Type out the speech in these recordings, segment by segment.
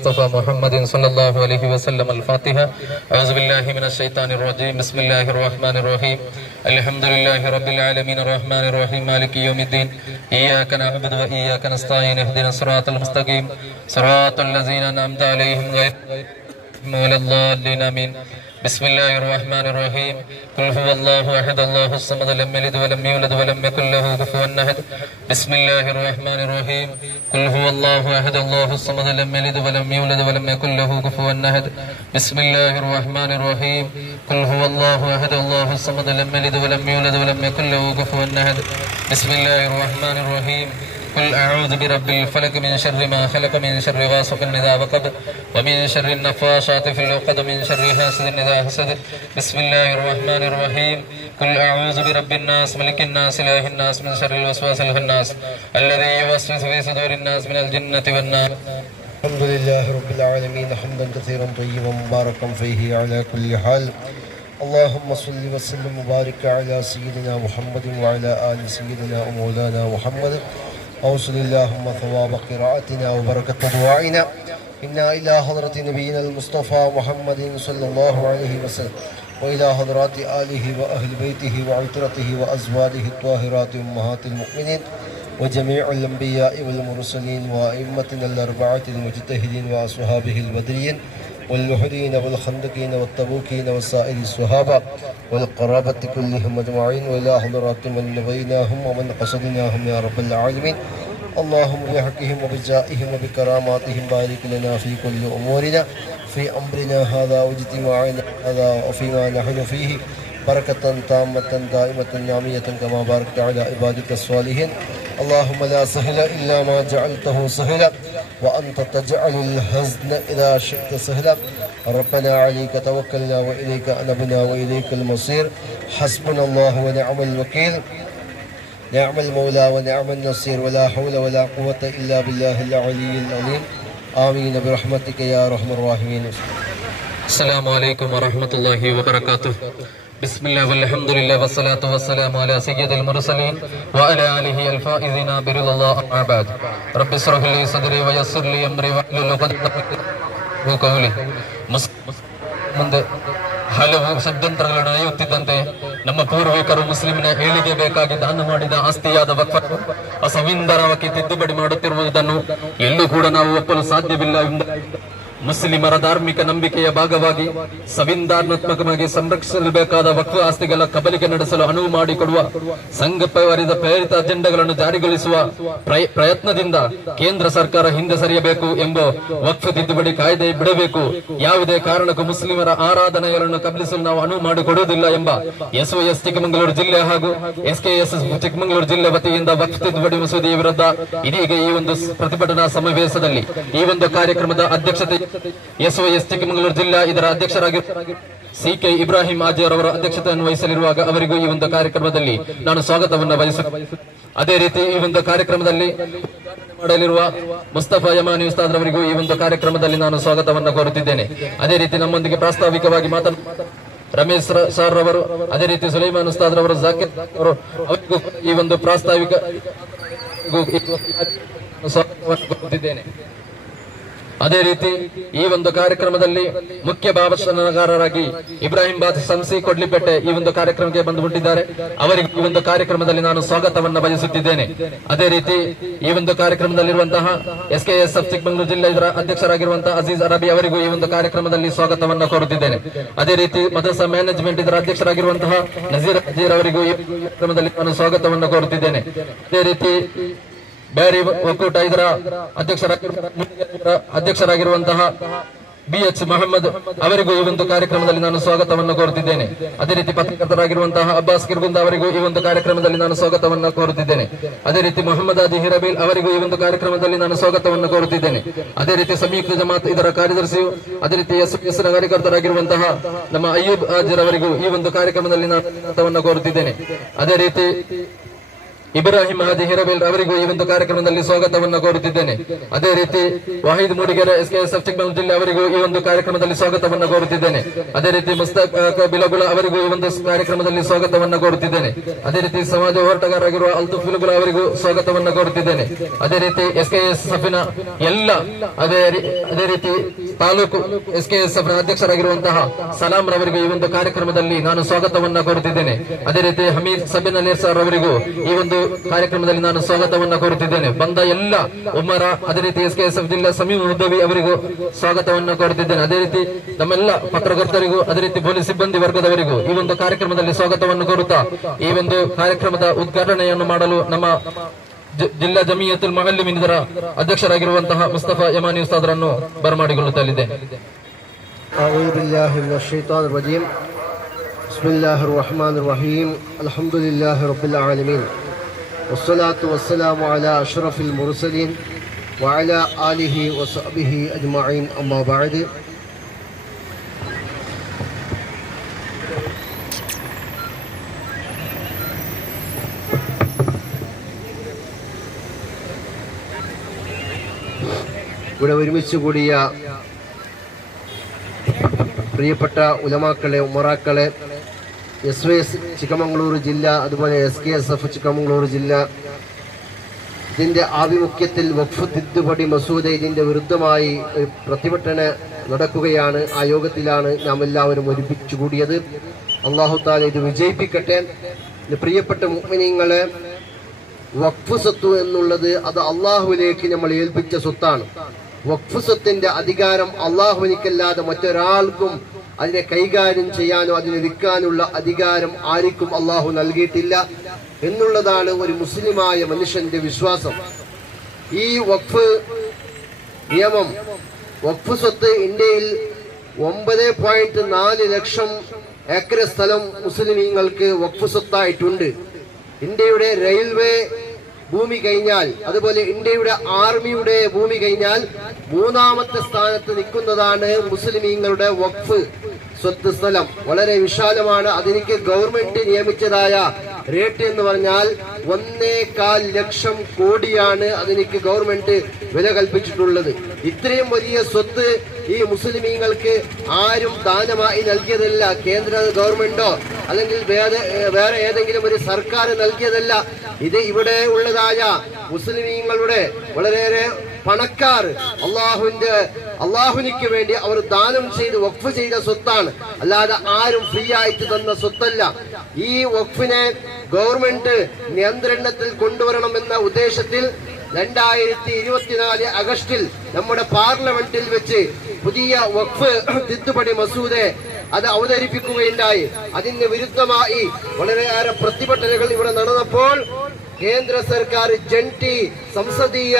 المصطفى محمد صلى الله عليه وسلم الفاتحة. أعوذ بالله من الشيطان الرجيم. بسم الله الرحمن الرحيم. الحمد لله رب العالمين الرحمن الرحيم مالك يوم الدين. إياك نعبد وإياك نستعين. اهدنا الصراط المستقيم صراط الذين أنعمت عليهم غير المغضوب عليهم ولا الضالين آمين. بسم الله الرحمن الرحيم. قل هو الله أحد الله الصمد لم يلد ولم يولد ولم يكن له كفوا أحد. بسم الله الرحمن الرحيم. قل هو الله أحد الله الصمد لم يلد ولم يولد ولم يكن له كفوا أحد. بسم الله الرحمن الرحيم. قل هو الله أحد الله الصمد لم يلد ولم يولد ولم يكن له كفوا أحد. بسم الله الرحمن الرحيم. قل أعوذ برب الفلق من شر ما خلق من شر غاسق إذا وقب ومن شر النفاثات في العقد ومن شر حاسد إذا حسد. بسم الله الرحمن الرحيم. قل أعوذ برب الناس ملك الناس إله الناس من شر الوسواس الخناس الذي يوسوس في صدور الناس من الجنة والنار. الحمد لله رب العالمين حمدا كثيرا طيبا مباركا فيه على كل حال. اللهم صل وسلم وبارك على سيدنا محمد وعلى آل سيدنا ومولانا محمد. أوصل اللهم ثواب قراءتنا وبركة دعائنا إنا إلى حضرة نبينا المصطفى محمد صلى الله عليه وسلم وإلى حضرات آله وأهل بيته وعترته وأزواجه الطاهرات أمهات المؤمنين وجميع الأنبياء والمرسلين وأئمتنا الأربعة المجتهدين وأصحابه البدريين واللحدين والخندقين والتبوكين وسائر الصحابة والقرابة كلهم أجمعين وإلى حضرات من نبيناهم ومن قصدناهم يا رب العالمين. اللهم بحقهم وبجائهم وبكراماتهم بارك لنا في كل أمورنا في أمرنا هذا واجتماعنا هذا وفيما نحن فيه بركة تامة دائمة نعمية كما باركت على عبادك الصالحين. اللهم لا سهل إلا ما جعلته سهلا وأنت تجعل الحزن إذا شئت سهلا. ربنا عليك توكلنا وإليك أنبنا وإليك المصير. حسبنا الله ونعم الوكيل نعم المولى ونعم النصير ولا حول ولا قوة إلا بالله العلي العظيم. آمين برحمتك يا أرحم الراحمين. السلام عليكم ورحمة الله وبركاته. بسم الله والحمد لله والصلاة والسلام على سيد المرسلين وعلى آله الفائزين برضا الله أما بعد. رب اشرح لي صدري ويسر لي أمري واحلل عقدة من قولي. ಮುಂದೆ ಹಲವು ಷಡ್ಯಂತ್ರಗಳು ನಡೆಯುತ್ತಿದ್ದಂತೆ ನಮ್ಮ ಪೂರ್ವಿಕರು ಮುಸ್ಲಿಮಿನ ಏಳಿಗೆ ಬೇಕಾಗಿ ದಾನ ಮಾಡಿದ ಆಸ್ತಿಯಾದ ವಕ್ಫ್ ಅಸಂವಿಧಾನಕ್ಕೆ ತಿದ್ದುಪಡಿ ಮಾಡುತ್ತಿರುವುದನ್ನು ಎಲ್ಲೂ ಕೂಡ ನಾವು ಒಪ್ಪಲು ಸಾಧ್ಯವಿಲ್ಲ. ಮುಸ್ಲಿಮರ ಧಾರ್ಮಿಕ ನಂಬಿಕೆಯ ಭಾಗವಾಗಿ ಸಂವಿಧಾನಾತ್ಮಕವಾಗಿ ಸಂರಕ್ಷಿಸಬೇಕಾದ ವಕ್ಫ್ ಆಸ್ತಿಗಳ ಕಬಲಿಕೆ ನಡೆಸಲು ಅನುವು ಮಾಡಿಕೊಡುವ ಸಂಘ ಪರಿವಾರದ ಪ್ರೇರಿತ ಅಜೆಂಡಾಗಳನ್ನು ಜಾರಿಗೊಳಿಸುವ ಪ್ರಯತ್ನದಿಂದ ಕೇಂದ್ರ ಸರ್ಕಾರ ಹಿಂದೆ ಸರಿಯಬೇಕು ಎಂಬ ವಕ್ಫ್ ತಿದ್ದುಪಡಿ ಕಾಯ್ದೆ ಬಿಡಬೇಕು. ಯಾವುದೇ ಕಾರಣಕ್ಕೂ ಮುಸ್ಲಿಮರ ಆರಾಧನೆಗಳನ್ನು ಕಬಲಿಸಲು ನಾವು ಅನುವು ಮಾಡಿಕೊಡುವುದಿಲ್ಲ ಎಂಬ SOS ಚಿಕ್ಕಮಗಳೂರು ಜಿಲ್ಲೆ ಹಾಗೂ SKS ಚಿಕ್ಕಮಗಳೂರು ಜಿಲ್ಲೆ ವತಿಯಿಂದ ವಕ್ಫ್ ತಿದ್ದುಪಡಿ ಮಸೂದೆಯ ವಿರುದ್ಧ ಇದೀಗ ಈ ಒಂದು ಪ್ರತಿಭಟನಾ ಸಮಾವೇಶದಲ್ಲಿ ಈ ಒಂದು ಕಾರ್ಯಕ್ರಮದ ಅಧ್ಯಕ್ಷತೆ SOS ಚಿಕ್ಕಮಗಳೂರು ಜಿಲ್ಲಾ ಇದರ ಅಧ್ಯಕ್ಷರಾಗಿರುವ CK ಇಬ್ರಾಹಿಂ ಆಜಿಯವರ ಅಧ್ಯಕ್ಷತೆಯನ್ನು ವಹಿಸಲಿರುವಾಗ ಅವರಿಗೂ ಈ ಒಂದು ಕಾರ್ಯಕ್ರಮದಲ್ಲಿ ನಾನು ಸ್ವಾಗತವನ್ನು ಬಯಸುತ್ತೇನೆ. ಅದೇ ರೀತಿ ಈ ಒಂದು ಕಾರ್ಯಕ್ರಮದಲ್ಲಿ ಮಾಡಲಿರುವ ಮುಸ್ತಫಾ ಯಮಾನಿ ಉಸ್ತಾದ್ ಅವರಿಗೂ ಈ ಒಂದು ಕಾರ್ಯಕ್ರಮದಲ್ಲಿ ನಾನು ಸ್ವಾಗತವನ್ನು ಕೋರುತ್ತಿದ್ದೇನೆ. ಅದೇ ರೀತಿ ನಮ್ಮೊಂದಿಗೆ ಪ್ರಾಸ್ತಾವಿಕವಾಗಿ ರಮೇಶ್ ಸರ್ ಅವರು, ಅದೇ ರೀತಿ ಸುಲೈಮಾನ್ ಉಸ್ತಾದ್ ರವರು, ಜಾಕಿರ್ ಅವರು ಅವರಿಗೂ ಈ ಒಂದು ಪ್ರಾಸ್ತಾವಿಕ ಸ್ವಾಗತವನ್ನು ಕೋರುತ್ತಿದ್ದೇನೆ. ಅದೇ ರೀತಿ ಈ ಒಂದು ಕಾರ್ಯಕ್ರಮದಲ್ಲಿ ಮುಖ್ಯ ಭಾಷಣಕಾರರಾಗಿ ಇಬ್ರಾಹಿಂ ಬಾದ್ ಸಂಸಿ ಕೊಡ್ಲಿಪೇಟೆ ಈ ಒಂದು ಕಾರ್ಯಕ್ರಮಕ್ಕೆ ಬಂದುಬಿಟ್ಟಿದ್ದಾರೆ. ಅವರಿಗೆ ಈ ಒಂದು ಕಾರ್ಯಕ್ರಮದಲ್ಲಿ ನಾನು ಸ್ವಾಗತವನ್ನು ಬಯಸುತ್ತಿದ್ದೇನೆ. ಅದೇ ರೀತಿ ಈ ಒಂದು ಕಾರ್ಯಕ್ರಮದಲ್ಲಿರುವಂತಹ SKS ಚಿಕ್ಕಮಗಳೂರು ಜಿಲ್ಲೆ ಇದರ ಅಧ್ಯಕ್ಷರಾಗಿರುವಂತಹ ಅಜೀಜ್ ಅರಬಿ ಅವರಿಗೂ ಈ ಒಂದು ಕಾರ್ಯಕ್ರಮದಲ್ಲಿ ಸ್ವಾಗತವನ್ನು ಕೋರುತ್ತಿದ್ದೇನೆ. ಅದೇ ರೀತಿ ಮದ್ರಸಾ ಮ್ಯಾನೇಜ್ಮೆಂಟ್ ಇದರ ಅಧ್ಯಕ್ಷರಾಗಿರುವಂತಹ ನಜೀರ್ ಅಜೀರ್ ಅವರಿಗೂ ಈ ಕಾರ್ಯಕ್ರಮದಲ್ಲಿ ನಾನು ಸ್ವಾಗತವನ್ನು ಕೋರುತ್ತಿದ್ದೇನೆ. ಅದೇ ರೀತಿ ಬ್ಯಾರಿ ಒಕ್ಕೂಟ ಇದರ ಅಧ್ಯಕ್ಷರಾಗಿರುವಂತಹ BH ಮೊಹಮ್ಮದ್ ಅವರಿಗೂ ಈ ಒಂದು ಕಾರ್ಯಕ್ರಮದಲ್ಲಿ ನಾನು ಸ್ವಾಗತವನ್ನು ಕೋರುತ್ತಿದ್ದೇನೆ. ಅದೇ ರೀತಿ ಪತ್ರಕರ್ತರಾಗಿರುವಂತಹ ಅಬ್ಬಾಸ್ ಕಿರ್ಗುಂದ ಅವರಿಗೂ ಈ ಒಂದು ಕಾರ್ಯಕ್ರಮದಲ್ಲಿ ನಾನು ಸ್ವಾಗತವನ್ನು ಕೋರುತ್ತಿದ್ದೇನೆ. ಅದೇ ರೀತಿ ಮೊಹಮ್ಮದ್ ಆದಿ ಹಿರಬೇಲ್ ಅವರಿಗೂ ಈ ಒಂದು ಕಾರ್ಯಕ್ರಮದಲ್ಲಿ ನಾನು ಸ್ವಾಗತವನ್ನು ಕೋರುತ್ತಿದ್ದೇನೆ. ಅದೇ ರೀತಿ ಸಂಯುಕ್ತ ಜಮಾತ್ ಇದರ ಕಾರ್ಯದರ್ಶಿಯು, ಅದೇ ರೀತಿ SOS ಕಾರ್ಯಕರ್ತರಾಗಿರುವಂತಹ ನಮ್ಮ ಅಯ್ಯೂಬ್ ಹಾಜಿರ್ ಅವರಿಗೂ ಈ ಒಂದು ಕಾರ್ಯಕ್ರಮದಲ್ಲಿ ನಾನು ಸ್ವಾಗತವನ್ನು ಕೋರುತ್ತಿದ್ದೇನೆ. ಅದೇ ರೀತಿ ಇಬ್ರಾಹಿಂ ಹಾಜಿ ಹಿರಬೇಲ್ ಅವರಿಗೂ ಈ ಒಂದು ಕಾರ್ಯಕ್ರಮದಲ್ಲಿ ಸ್ವಾಗತವನ್ನು ಕೋರುತ್ತಿದ್ದೇನೆ. ಅದೇ ರೀತಿ ವಾಹಿದ್ ಮೂಡಿಗೆರೆ SKSF ಚಿಕ್ಕಮಗಳೂರು ಜಿಲ್ಲೆ ಅವರಿಗೂ ಈ ಒಂದು ಕಾರ್ಯಕ್ರಮದಲ್ಲಿ ಸ್ವಾಗತವನ್ನು ಕೋರುತ್ತಿದ್ದೇನೆ. ಅದೇ ರೀತಿ ಮುಸ್ತಕ್ ಬಿಲಗುಳ ಅವರಿಗೂ ಈ ಒಂದು ಕಾರ್ಯಕ್ರಮದಲ್ಲಿ ಸ್ವಾಗತವನ್ನು ಕೋರುತ್ತಿದ್ದೇನೆ. ಅದೇ ರೀತಿ ಸಮಾಜ ಹೋರಾಟಗಾರರಾಗಿರುವ ಅಲ್ತುಫ್ ಬಿಲಗುಳ ಅವರಿಗೂ ಸ್ವಾಗತವನ್ನು ಕೋರುತ್ತಿದ್ದೇನೆ. ಅದೇ ರೀತಿ SKSF ನ ಎಲ್ಲ ಅದೇ ರೀತಿ ತಾಲೂಕು SKSF ನ ಅಧ್ಯಕ್ಷರಾಗಿರುವಂತಹ ಸಲಾಂ ರವರಿಗೂ ಈ ಒಂದು ಕಾರ್ಯಕ್ರಮದಲ್ಲಿ ನಾನು ಸ್ವಾಗತವನ್ನು ಕೋರುತ್ತಿದ್ದೇನೆ. ಅದೇ ರೀತಿ ಹಮೀದ್ ಸಬಿನ್ ಅಲೀರ್ ಸರ್ ಅವರಿಗೂ ಈ ಒಂದು ಕಾರ್ಯಕ್ರಮದಲ್ಲಿ ನಾನು ಸ್ವಾಗತವನ್ನು ಕೋರುತ್ತಿದ್ದೇನೆ. ಬಂದ ಎಲ್ಲ ಉಮ್ಮರ ಅದೇ ರೀತಿ SKSF ಜಿಲ್ಲಾ ಸಮೀಮ್ ಉದ್ದವಿ ಅವರಿಗೂ ಸ್ವಾಗತವನ್ನು ಕೋರುತ್ತಿದ್ದೇನೆ. ಅದೇ ರೀತಿ ನಮ್ಮೆಲ್ಲ ಪತ್ರಕರ್ತರಿಗೂ ಅದೇ ರೀತಿ ಪೊಲೀಸ್ ಸಿಬ್ಬಂದಿ ವರ್ಗದವರಿಗೂ ಈ ಒಂದು ಕಾರ್ಯಕ್ರಮದಲ್ಲಿ ಸ್ವಾಗತವನ್ನು ಕೋರುತ್ತಾ ಈ ಒಂದು ಕಾರ್ಯಕ್ರಮದ ಉದ್ಘಾಟನೆಯನ್ನು ಮಾಡಲು ನಮ್ಮ ಜಿಲ್ಲಾ ಜಮಿಯತುಲ್ ಮುಅಲ್ಲಿಮೀನ್ ಇದರ ಅಧ್ಯಕ್ಷರಾಗಿರುವಂತಹ ಮುಸ್ತಫಾ ಯಮಾನಿ ಉಸ್ತಾದರನ್ನು ಬರಮಾಡಿಕೊಳ್ಳುತ್ತಲಿದ್ದೇನೆ. ಬಿಸ್ಮಿಲ್ಲಾಹಿರ್ ರಹಮಾನಿರ್ ರಹೀಮ್. ಅಲ್ಹಮ್ದುಲಿಲ್ಲಾಹಿ ರಬ್ಬಿಲ್ ಆಲಮೀನ್. والصلاة والسلام على أشرف المرسلين وعلى آله وصحبه أجمعين. أما بعد. ഇവിടെ ഒരുമിച്ച് കൂടിയ പ്രിയപ്പെട്ട ഉലമാക്കളെ, ഉമറാക്കളെ, SYS ചിക്കമംഗളൂർ ജില്ല, അതുപോലെ SKSF ചിക്കമംഗളൂർ ജില്ല ഇതിൻ്റെ ആഭിമുഖ്യത്തിൽ വഖഫ് തിദ്ദുപടി മസൂദ് ഇതിൻ്റെ വിരുദ്ധമായി പ്രതിഭട്ടന നടക്കുകയാണ്. ആ യോഗത്തിലാണ് നാം എല്ലാവരും ഒരുമിച്ച് കൂടിയത്. അല്ലാഹു തആല ഇത് വിജയിപ്പിക്കട്ടെ. പ്രിയപ്പെട്ട മുഅ്മിനീങ്ങളെ, വഖഫ് സ്വത്ത് എന്നുള്ളത് അത് അള്ളാഹുവിലേക്ക് നമ്മൾ ഏൽപ്പിച്ച സ്വത്താണ്. വഖഫ് സ്വത്തിന്റെ അധികാരം അള്ളാഹുവിനിക്കല്ലാതെ മറ്റൊരാൾക്കും അതിനെ കൈകാര്യം ചെയ്യാനോ അതിനെ വിൽക്കാനുള്ള അധികാരം ആർക്കും അള്ളാഹു നൽകിയിട്ടില്ല എന്നുള്ളതാണ് ഒരു മുസ്ലിമായ മനുഷ്യന്റെ വിശ്വാസം. ഈ വഖഫ് നിയമം, വഖഫ് സ്വത്ത് ഇന്ത്യയിൽ 9.4 ലക്ഷം ഏക്കർ സ്ഥലം മുസ്ലിമീങ്ങൾക്ക് വഖഫ് സ്വത്തായിട്ടുണ്ട്. ഇന്ത്യയുടെ റെയിൽവേ ഭൂമി കഴിഞ്ഞാൽ, അതുപോലെ ഇന്ത്യയുടെ ആർമിയുടെ ഭൂമി കഴിഞ്ഞാൽ മൂന്നാമത്തെ സ്ഥാനത്ത് നിൽക്കുന്നതാണ് മുസ്ലിമീങ്ങളുടെ വഖഫ് സ്വത്ത് സ്ഥലം. വളരെ വിശാലമാണ്. അതിലേക്ക് ഗവൺമെന്റ് നിയമിച്ചതായ റേറ്റ് എന്ന് പറഞ്ഞാൽ 1.25 ലക്ഷം കോടിയാണ് അതിലേക്ക് ഗവൺമെന്റ് വില കൽപ്പിച്ചിട്ടുള്ളത്. ഇത്രയും വലിയ സ്വത്ത് ഈ മുസ്ലിമീങ്ങൾക്ക് ആരും ദാനമായി നൽകിയതല്ല. കേന്ദ്ര ഗവൺമെന്റോ അല്ലെങ്കിൽ വേറെ ഏതെങ്കിലും ഒരു സർക്കാർ നൽകിയതല്ല. ഇത് ഇവിടെ ഉള്ളതായ മുസ്ലിമീങ്ങളുടെ വളരെയേറെ പണക്കാർ അള്ളാഹുവിന് വേണ്ടി അവർ ദാനം ചെയ്ത് വഖഫ് ചെയ്ത സ്വത്താണ്, അല്ലാതെ ആരും ഫ്രീ ആയിട്ട് തന്ന സ്വത്തല്ല. ഈ വഖഫിനെ ഗവൺമെന്റ് നിയന്ത്രണത്തിൽ കൊണ്ടുവരണമെന്ന ഉദ്ദേശത്തിൽ 2024 ആഗസ്റ്റിൽ നമ്മുടെ പാർലമെന്റിൽ വെച്ച് പുതിയ വഖഫ് തിദ്ദുപടി മസൂദ് അത് അവതരിപ്പിക്കുകയുണ്ടായി. അതിന് വിരുദ്ധമായി വളരെയേറെ പ്രതിഭട്ടനകൾ ഇവിടെ നടന്നപ്പോൾ കേന്ദ്ര സർക്കാർ ജന്റി സംസദീയ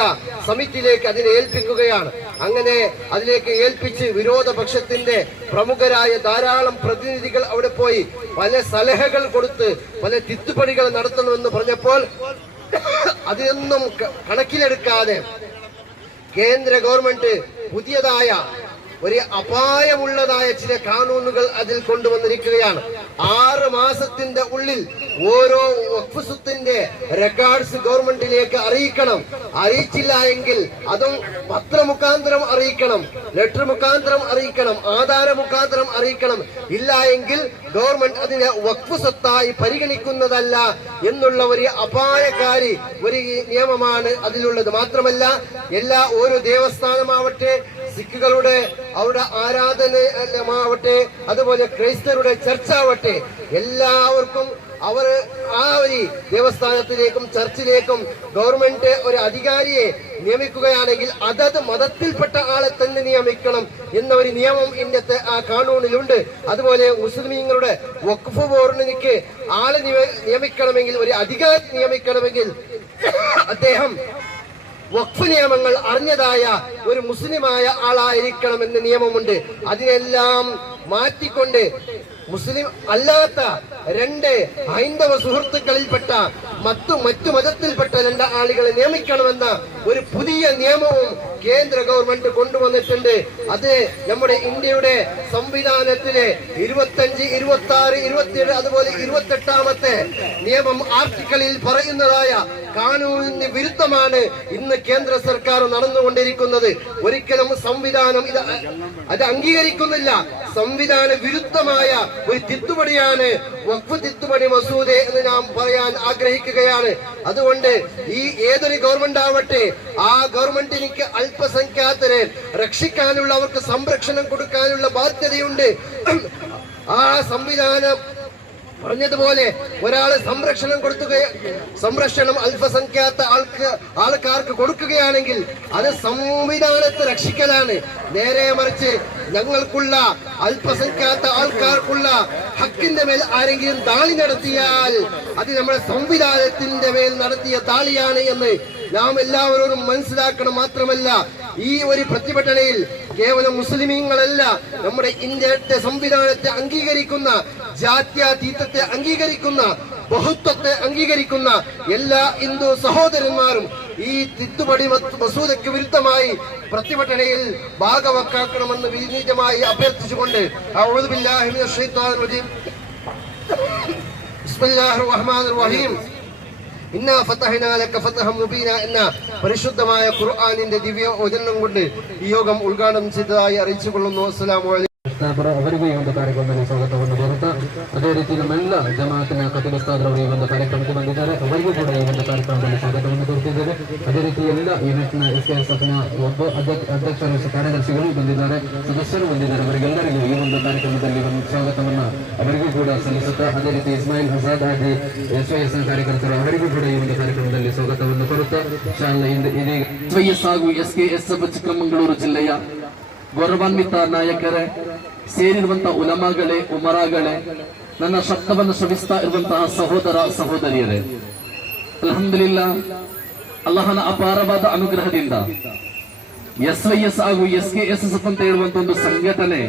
സമിതിയിലേക്ക് അതിനെ ഏൽപ്പിക്കുകയാണ്. അങ്ങനെ അതിലേക്ക് ഏൽപ്പിച്ച് വിരോധപക്ഷത്തിന്റെ പ്രമുഖരായ ധാരാളം പ്രതിനിധികൾ അവിടെ പോയി പല സലഹകൾ കൊടുത്ത് പല തിദ്ദുപടികൾ നടത്തണമെന്ന് പറഞ്ഞപ്പോൾ അതൊന്നും കണക്കിലെടുക്കാതെ കേന്ദ്ര ഗവൺമെന്റ് പുതിയതായ ഒരു അപായമുള്ളതായ ചില കാനൂനുകൾ അതിൽ കൊണ്ടുവന്നിരിക്കുകയാണ്. 6 മാസത്തിന്റെ ഉള്ളിൽ ഓരോ വഖഫ് സ്വത്തിന്റെ റെക്കോർഡ്സ് ഗവൺമെന്റിലേക്ക് അറിയിക്കണം. അറിയിച്ചില്ല എങ്കിൽ അതും പത്രമുഖാന്തരം അറിയിക്കണം, ലെറ്റർ മുഖാന്തരം അറിയിക്കണം, ആധാര മുഖാന്തരം അറിയിക്കണം. ഇല്ല എങ്കിൽ ഗവൺമെന്റ് അതിനെ വഖഫ് സ്വത്തായി പരിഗണിക്കുന്നതല്ല എന്നുള്ള ഒരു അപായകാരി ഒരു നിയമമാണ് അതിലുള്ളത്. മാത്രമല്ല ഓരോ ദേവസ്ഥാനമാവട്ടെ, സിഖുകളുടെ അവരുടെ ആരാധനമാവട്ടെ, അതുപോലെ ക്രൈസ്തവരുടെ ചർച്ചാവട്ടെ, എല്ലാവർക്കും അവർ ആ ഒരു ദേവസ്ഥാനത്തിലേക്കും ചർച്ചിലേക്കും ഗവൺമെന്റ് ഒരു അധികാരിയെ നിയമിക്കുകയാണെങ്കിൽ അതത് മതത്തിൽപ്പെട്ട ആളെ തന്നെ നിയമിക്കണം എന്ന ഒരു നിയമം ഇന്നത്തെ ആ കാനൂണിലുണ്ട്. അതുപോലെ മുസ്ലിമീങ്ങളുടെ വഖഫ് ബോർഡിലേക്ക് ആളെ നിയമിക്കണമെങ്കിൽ, ഒരു അധികാരി നിയമിക്കണമെങ്കിൽ അദ്ദേഹം വഖഫ് നിയമങ്ങൾ അറിഞ്ഞതായ ഒരു മുസ്ലിമായ ആളായിരിക്കണമെന്ന് നിയമമുണ്ട്. അതിനെല്ലാം മാറ്റിക്കൊണ്ട് മുസ്ലിം അല്ലാത്ത 2 ഹൈന്ദവ സുഹൃത്തുക്കളിൽപ്പെട്ട മറ്റു മതത്തിൽപ്പെട്ട 2 ആളുകളെ നിയമിക്കണമെന്ന ഒരു പുതിയ നിയമവും കേന്ദ്ര ഗവൺമെന്റ് കൊണ്ടുവന്നിട്ടുണ്ട്. അത് നമ്മുടെ ഇന്ത്യയുടെ സംവിധാനത്തിലെ 25, 26, 27 അതുപോലെ 28ാമത്തെ നിയമം ആർട്ടിക്കിളിൽ പറയുന്നതായ കാനൂനിന് വിരുദ്ധമാണ് ഇന്ന് കേന്ദ്ര സർക്കാർ നടന്നുകൊണ്ടിരിക്കുന്നത്. ഒരിക്കലും സംവിധാനം അത് അംഗീകരിക്കുന്നില്ല. സംവിധാന വിരുദ്ധമായ ഒരു തിത്തുപടിയാണ് വഖഫ് തിത്തുപടി മസൂദ് എന്ന് നാം പറയാൻ ആഗ്രഹിക്കുകയാണ്. അതുകൊണ്ട് ഈ ഏതൊരു ഗവൺമെന്റ് ആവട്ടെ, ആ ഗവൺമെന്റിന് അല്പസംഖ്യാതരെ രക്ഷിക്കാനുള്ള, അവർക്ക് സംരക്ഷണം കൊടുക്കാനുള്ള ബാധ്യതയുണ്ട്. ആ സംവിധാനം പറഞ്ഞതുപോലെ ഒരാള് സംരക്ഷണം അല്പസംഖ്യാത്ത ആൾക്കാർക്ക് കൊടുക്കുകയാണെങ്കിൽ അത് സംവിധാനത്തെ രക്ഷിക്കലാണ്. നേരെ മറിച്ച് ഞങ്ങൾക്കുള്ള അല്പസംഖ്യാത്ത ആൾക്കാർക്കുള്ള ഹക്കിന്റെ മേൽ ആരെങ്കിലും താളി നടത്തിയാൽ അത് നമ്മുടെ സംവിധാനത്തിന്റെ മേൽ നടത്തിയ താളിയാണ് എന്ന് നാം എല്ലാവരോടും മനസ്സിലാക്കണം. മാത്രമല്ല, ഈ ഒരു പ്രതിഭടനയിൽ കേവലം മുസ്ലിമീങ്ങളല്ല, നമ്മുടെ ഇന്ത്യയുടെ സംവിധാനത്തെ അംഗീകരിക്കുന്ന, ജാത്യാതീതത്തെ അംഗീകരിക്കുന്ന, ബഹുത്വത്തെ അംഗീകരിക്കുന്ന എല്ലാ ഹിന്ദു സഹോദരന്മാരും ഈ തിത്തുപടി മസൂദയ്ക്ക് വിരുദ്ധമായി പ്രതിഭടനയിൽ ഭാഗവക്കാക്കണമെന്ന് വിനീതമായി അഭ്യർത്ഥിച്ചുകൊണ്ട് അഊദു ബില്ലാഹി മിനശ് ശൈത്വാനിർ റജീം. ബിസ്മില്ലാഹിർ റഹ്മാനിർ റഹീം. ഇന്നാ ഫതഹ്നാ ലക ഫതഹൻ മുബീന എന്ന പരിശുദ്ധമായ ഖുർആനിന്റെ ദിവ്യ വചനം കൊണ്ട് ഈ യോഗം ഉദ്ഘാടനം ചെയ്തതായി അറിയിച്ചുകൊള്ളുന്നു. അസ്സലാമു അലൈക്കും. ಅವರಿಗೂ ಈ ಒಂದು ಕಾರ್ಯಕ್ರಮದಲ್ಲಿ ಸ್ವಾಗತವನ್ನು ಬರುತ್ತಾ, ಅದೇ ರೀತಿ ನಮ್ಮೆಲ್ಲ ಜಮಾತಿನ ಕಪಿಲ್ ಉಸ್ತಾದ್ ಅವರು ಈ ಒಂದು ಕಾರ್ಯಕ್ರಮಕ್ಕೆ ಬಂದಿದ್ದಾರೆ. ಅವರಿಗೂ ಕೂಡ ಈ ಒಂದು ಕಾರ್ಯಕ್ರಮದಲ್ಲಿ ಸ್ವಾಗತವನ್ನು ಕೊಡ್ತಿದ್ದೇವೆ. ಅದೇ ರೀತಿ ಎಲ್ಲ ಯೂನಿಟ್ನ SKSFನ ಒಬ್ಬ ಅಧ್ಯಕ್ಷರು, ಕಾರ್ಯದರ್ಶಿಗಳು ಬಂದಿದ್ದಾರೆ, ಸದಸ್ಯರು ಬಂದಿದ್ದಾರೆ. ಅವರಿಗೆಲ್ಲರಿಗೂ ಈ ಒಂದು ಕಾರ್ಯಕ್ರಮದಲ್ಲಿ ಒಂದು ಸ್ವಾಗತವನ್ನು ಅವರಿಗೂ ಕೂಡ ಸಲ್ಲಿಸುತ್ತಾ, ಅದೇ ರೀತಿ ಇಸ್ಮಾಯಿಲ್ ಆಜಾದ್ ಆಗಿ SYS ಕಾರ್ಯಕರ್ತರು ಅವರಿಗೂ ಕೂಡ ಈ ಒಂದು ಕಾರ್ಯಕ್ರಮದಲ್ಲಿ ಸ್ವಾಗತವನ್ನು ಕೊಡುತ್ತಾ, ಇದೀಗ SYS ಹಾಗೂ SKSF ಚಿಕ್ಕಮಗಳೂರು ಜಿಲ್ಲೆಯ ಗೌರವಾನ್ವಿತ ನಾಯಕರೇ, ಸೇರಿರುವಂತಹ ಉಲಮಾಗಳೇ, ಉಮರಾಗಳೇ, ನನ್ನ ಶಬ್ದವನ್ನು ಶ್ರವಿಸ್ತಾ ಇರುವಂತಹ ಸಹೋದರ ಸಹೋದರಿಯರೇ, ಅಲ್ಹಮ್ದುಲಿಲ್ಲಾ, ಅಲ್ಲಾಹನ ಅಪಾರವಾದ ಅನುಗ್ರಹದಿಂದ SYS ಹಾಗೂ SKSF ಅಂತ ಹೇಳುವಂತ ಒಂದು ಸಂಘಟನೆ,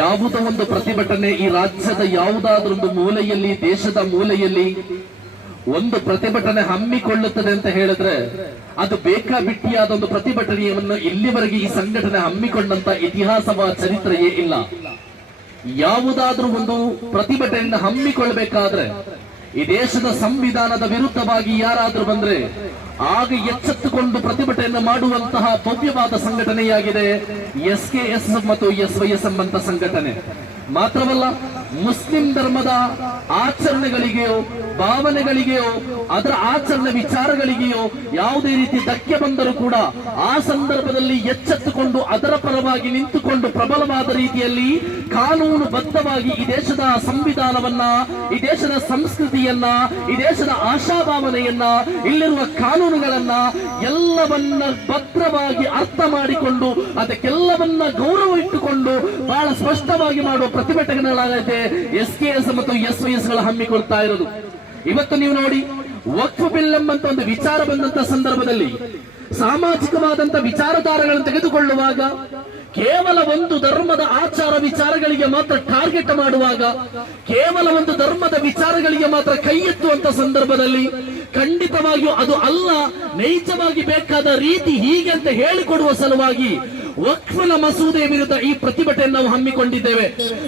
ಯಾವುದೋ ಒಂದು ಪ್ರತಿಭಟನೆ ಈ ರಾಜ್ಯದ ಯಾವುದಾದ್ರೂ ಒಂದು ಮೂಲೆಯಲ್ಲಿ, ದೇಶದ ಮೂಲೆಯಲ್ಲಿ ಒಂದು ಪ್ರತಿಭಟನೆ ಹಮ್ಮಿಕೊಳ್ಳುತ್ತದೆ ಅಂತ ಹೇಳಿದ್ರೆ ಅದು ಬೇಕಾಬಿಟ್ಟಿಯಾದ ಒಂದು ಪ್ರತಿಭಟನೆಯನ್ನು ಇಲ್ಲಿವರೆಗೆ ಈ ಸಂಘಟನೆ ಹಮ್ಮಿಕೊಂಡಂತ ಇತಿಹಾಸವ ಚರಿತ್ರೆಯೇ ಇಲ್ಲ. ಯಾವುದಾದ್ರೂ ಒಂದು ಪ್ರತಿಭಟನೆಯನ್ನು ಹಮ್ಮಿಕೊಳ್ಳಬೇಕಾದ್ರೆ ಈ ದೇಶದ ಸಂವಿಧಾನದ ವಿರುದ್ಧವಾಗಿ ಯಾರಾದ್ರೂ ಬಂದ್ರೆ ಆಗ ಎಚ್ಚೆತ್ತುಕೊಂಡು ಪ್ರತಿಭಟನೆಯನ್ನು ಮಾಡುವಂತಹ ಭವ್ಯವಾದ ಸಂಘಟನೆಯಾಗಿದೆ SKSF ಮತ್ತು SYS ಎಂಬಂತ ಸಂಘಟನೆ. ಮಾತ್ರವಲ್ಲ, ಮುಸ್ಲಿಂ ಧರ್ಮದ ಆಚರಣೆಗಳಿಗೆಯೋ, ಭಾವನೆಗಳಿಗೆಯೋ, ಅದರ ಆಚರಣೆ ವಿಚಾರಗಳಿಗೆಯೋ ಯಾವುದೇ ರೀತಿ ಧಕ್ಕೆ ಬಂದರೂ ಕೂಡ ಆ ಸಂದರ್ಭದಲ್ಲಿ ಎಚ್ಚೆತ್ತುಕೊಂಡು ಅದರ ಪರವಾಗಿ ನಿಂತುಕೊಂಡು ಪ್ರಬಲವಾದ ರೀತಿಯಲ್ಲಿ ಕಾನೂನುಬದ್ಧವಾಗಿ ಈ ದೇಶದ ಸಂವಿಧಾನವನ್ನ, ಈ ದೇಶದ ಸಂಸ್ಕೃತಿಯನ್ನ, ಈ ದೇಶದ ಆಶಾಭಾವನೆಯನ್ನ, ಇಲ್ಲಿರುವ ಕಾನೂನುಗಳನ್ನ ಎಲ್ಲವನ್ನ ಭದ್ರವಾಗಿ ಅರ್ಥ ಮಾಡಿಕೊಂಡು ಅದಕ್ಕೆಲ್ಲವನ್ನ ಗೌರವ ಇಟ್ಟುಕೊಂಡು ಬಹಳ ಸ್ಪಷ್ಟವಾಗಿ ಮಾಡುವ ಪ್ರತಿಭಟನೆಗಳಾಗೈತೆ SKS ಮತ್ತು SYS ಗಳು ಹಮ್ಮಿಕೊಳ್ತಾ ಇರೋದು. ಇವತ್ತು ನೀವು ನೋಡಿ, ವಕ್ಫ್ ಬಿಲ್ ಎಂಬಂತ ಒಂದು ವಿಚಾರ ಬಂದಂತ ಸಂದರ್ಭದಲ್ಲಿ ಸಾಮಾಜಿಕವಾದಂತ ವಿಚಾರಧಾರೆಗಳನ್ನು ತೆಗೆದುಕೊಳ್ಳುವಾಗ ಕೇವಲ ಒಂದು ಧರ್ಮದ ಆಚಾರ ವಿಚಾರಗಳಿಗೆ ಮಾತ್ರ ಟಾರ್ಗೆಟ್ ಮಾಡುವಾಗ, ಕೇವಲ ಒಂದು ಧರ್ಮದ ವಿಚಾರಗಳಿಗೆ ಮಾತ್ರ ಕೈ ಎತ್ತುವಂತ ಸಂದರ್ಭದಲ್ಲಿ ಖಂಡಿತವಾಗಿಯೂ ಅದು ಅಲ್ಲ, ನೈಜವಾಗಿ ಬೇಕಾದ ರೀತಿ ಹೀಗೆ ಅಂತ ಹೇಳಿಕೊಡುವ ಸಲುವಾಗಿ ವಕ್ಫ್ನ ಮಸೂದೆಯ ವಿರುದ್ಧ ಈ ಪ್ರತಿಭಟನೆ ನಾವು ಹಮ್ಮಿಕೊಂಡಿದ್ದೇವೆ.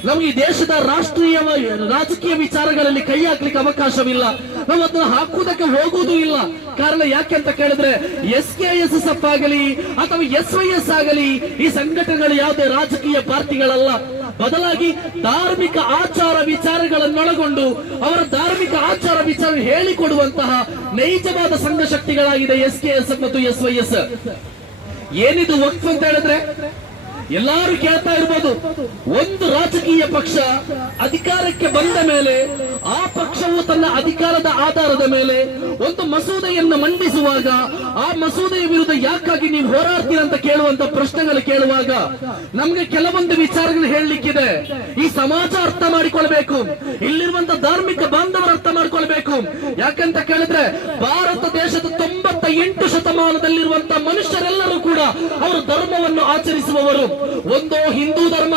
ನಮಗೆ ಈ ದೇಶದ ರಾಜಕೀಯ ವಿಚಾರಗಳಲ್ಲಿ ಕೈ ಹಾಕ್ಲಿಕ್ಕೆ ಅವಕಾಶವಿಲ್ಲ, ನಾವು ಅದನ್ನು ಹಾಕುವುದಕ್ಕೆ ಹೋಗುವುದೂ ಇಲ್ಲ. ಕಾರಣ ಯಾಕೆ ಅಂತ ಕೇಳಿದ್ರೆ SKSF ಆಗಲಿ ಅಥವಾ SYS ಆಗಲಿ ಈ ಸಂಘಟನೆಗಳು ಯಾವುದೇ ರಾಜಕೀಯ ಪಾರ್ಟಿಗಳಲ್ಲ. ಬದಲಾಗಿ ಧಾರ್ಮಿಕ ಆಚಾರ ವಿಚಾರಗಳನ್ನೊಳಗೊಂಡು ಅವರ ಧಾರ್ಮಿಕ ಆಚಾರ ವಿಚಾರ ಹೇಳಿಕೊಡುವಂತಹ ನೈಜವಾದ ಸಂಘ ಶಕ್ತಿಗಳಾಗಿದೆ SKSF ಮತ್ತು SYS. ಏನಿದು ವಕ್ಫ್ ಅಂತ ಹೇಳಿದ್ರೆ ಎಲ್ಲರೂ ಕೇಳ್ತಾ ಇರ್ಬೋದು, ಒಂದು ರಾಜಕೀಯ ಪಕ್ಷ ಅಧಿಕಾರಕ್ಕೆ ಬಂದ ಮೇಲೆ ಆ ಪಕ್ಷವು ತನ್ನ ಅಧಿಕಾರದ ಆಧಾರದ ಮೇಲೆ ಒಂದು ಮಸೂದೆಯನ್ನು ಮಂಡಿಸುವಾಗ ಆ ಮಸೂದೆಯ ವಿರುದ್ಧ ಯಾಕಾಗಿ ನೀವು ಹೋರಾಡ್ತೀರ ಅಂತ ಕೇಳುವಂತ ಪ್ರಶ್ನೆಗಳು ಕೇಳುವಾಗ ನಮ್ಗೆ ಕೆಲವೊಂದು ವಿಚಾರಗಳು ಹೇಳಲಿಕ್ಕಿದೆ. ಈ ಸಮಾಜ ಅರ್ಥ ಮಾಡಿಕೊಳ್ಬೇಕು, ಇಲ್ಲಿರುವಂತ ಧಾರ್ಮಿಕ ಬಾಂಧವರು ಅರ್ಥ ಮಾಡಿಕೊಳ್ಬೇಕು. ಯಾಕಂತ ಕೇಳಿದ್ರೆ ಭಾರತ ದೇಶದ 98 ಶತಮಾನದಲ್ಲಿರುವಂತ ಮನುಷ್ಯರೆಲ್ಲರೂ ಕೂಡ ಅವರು ಧರ್ಮವನ್ನು ಆಚರಿಸುವವರು. ಒಂದು ಹಿಂದೂ ಧರ್ಮ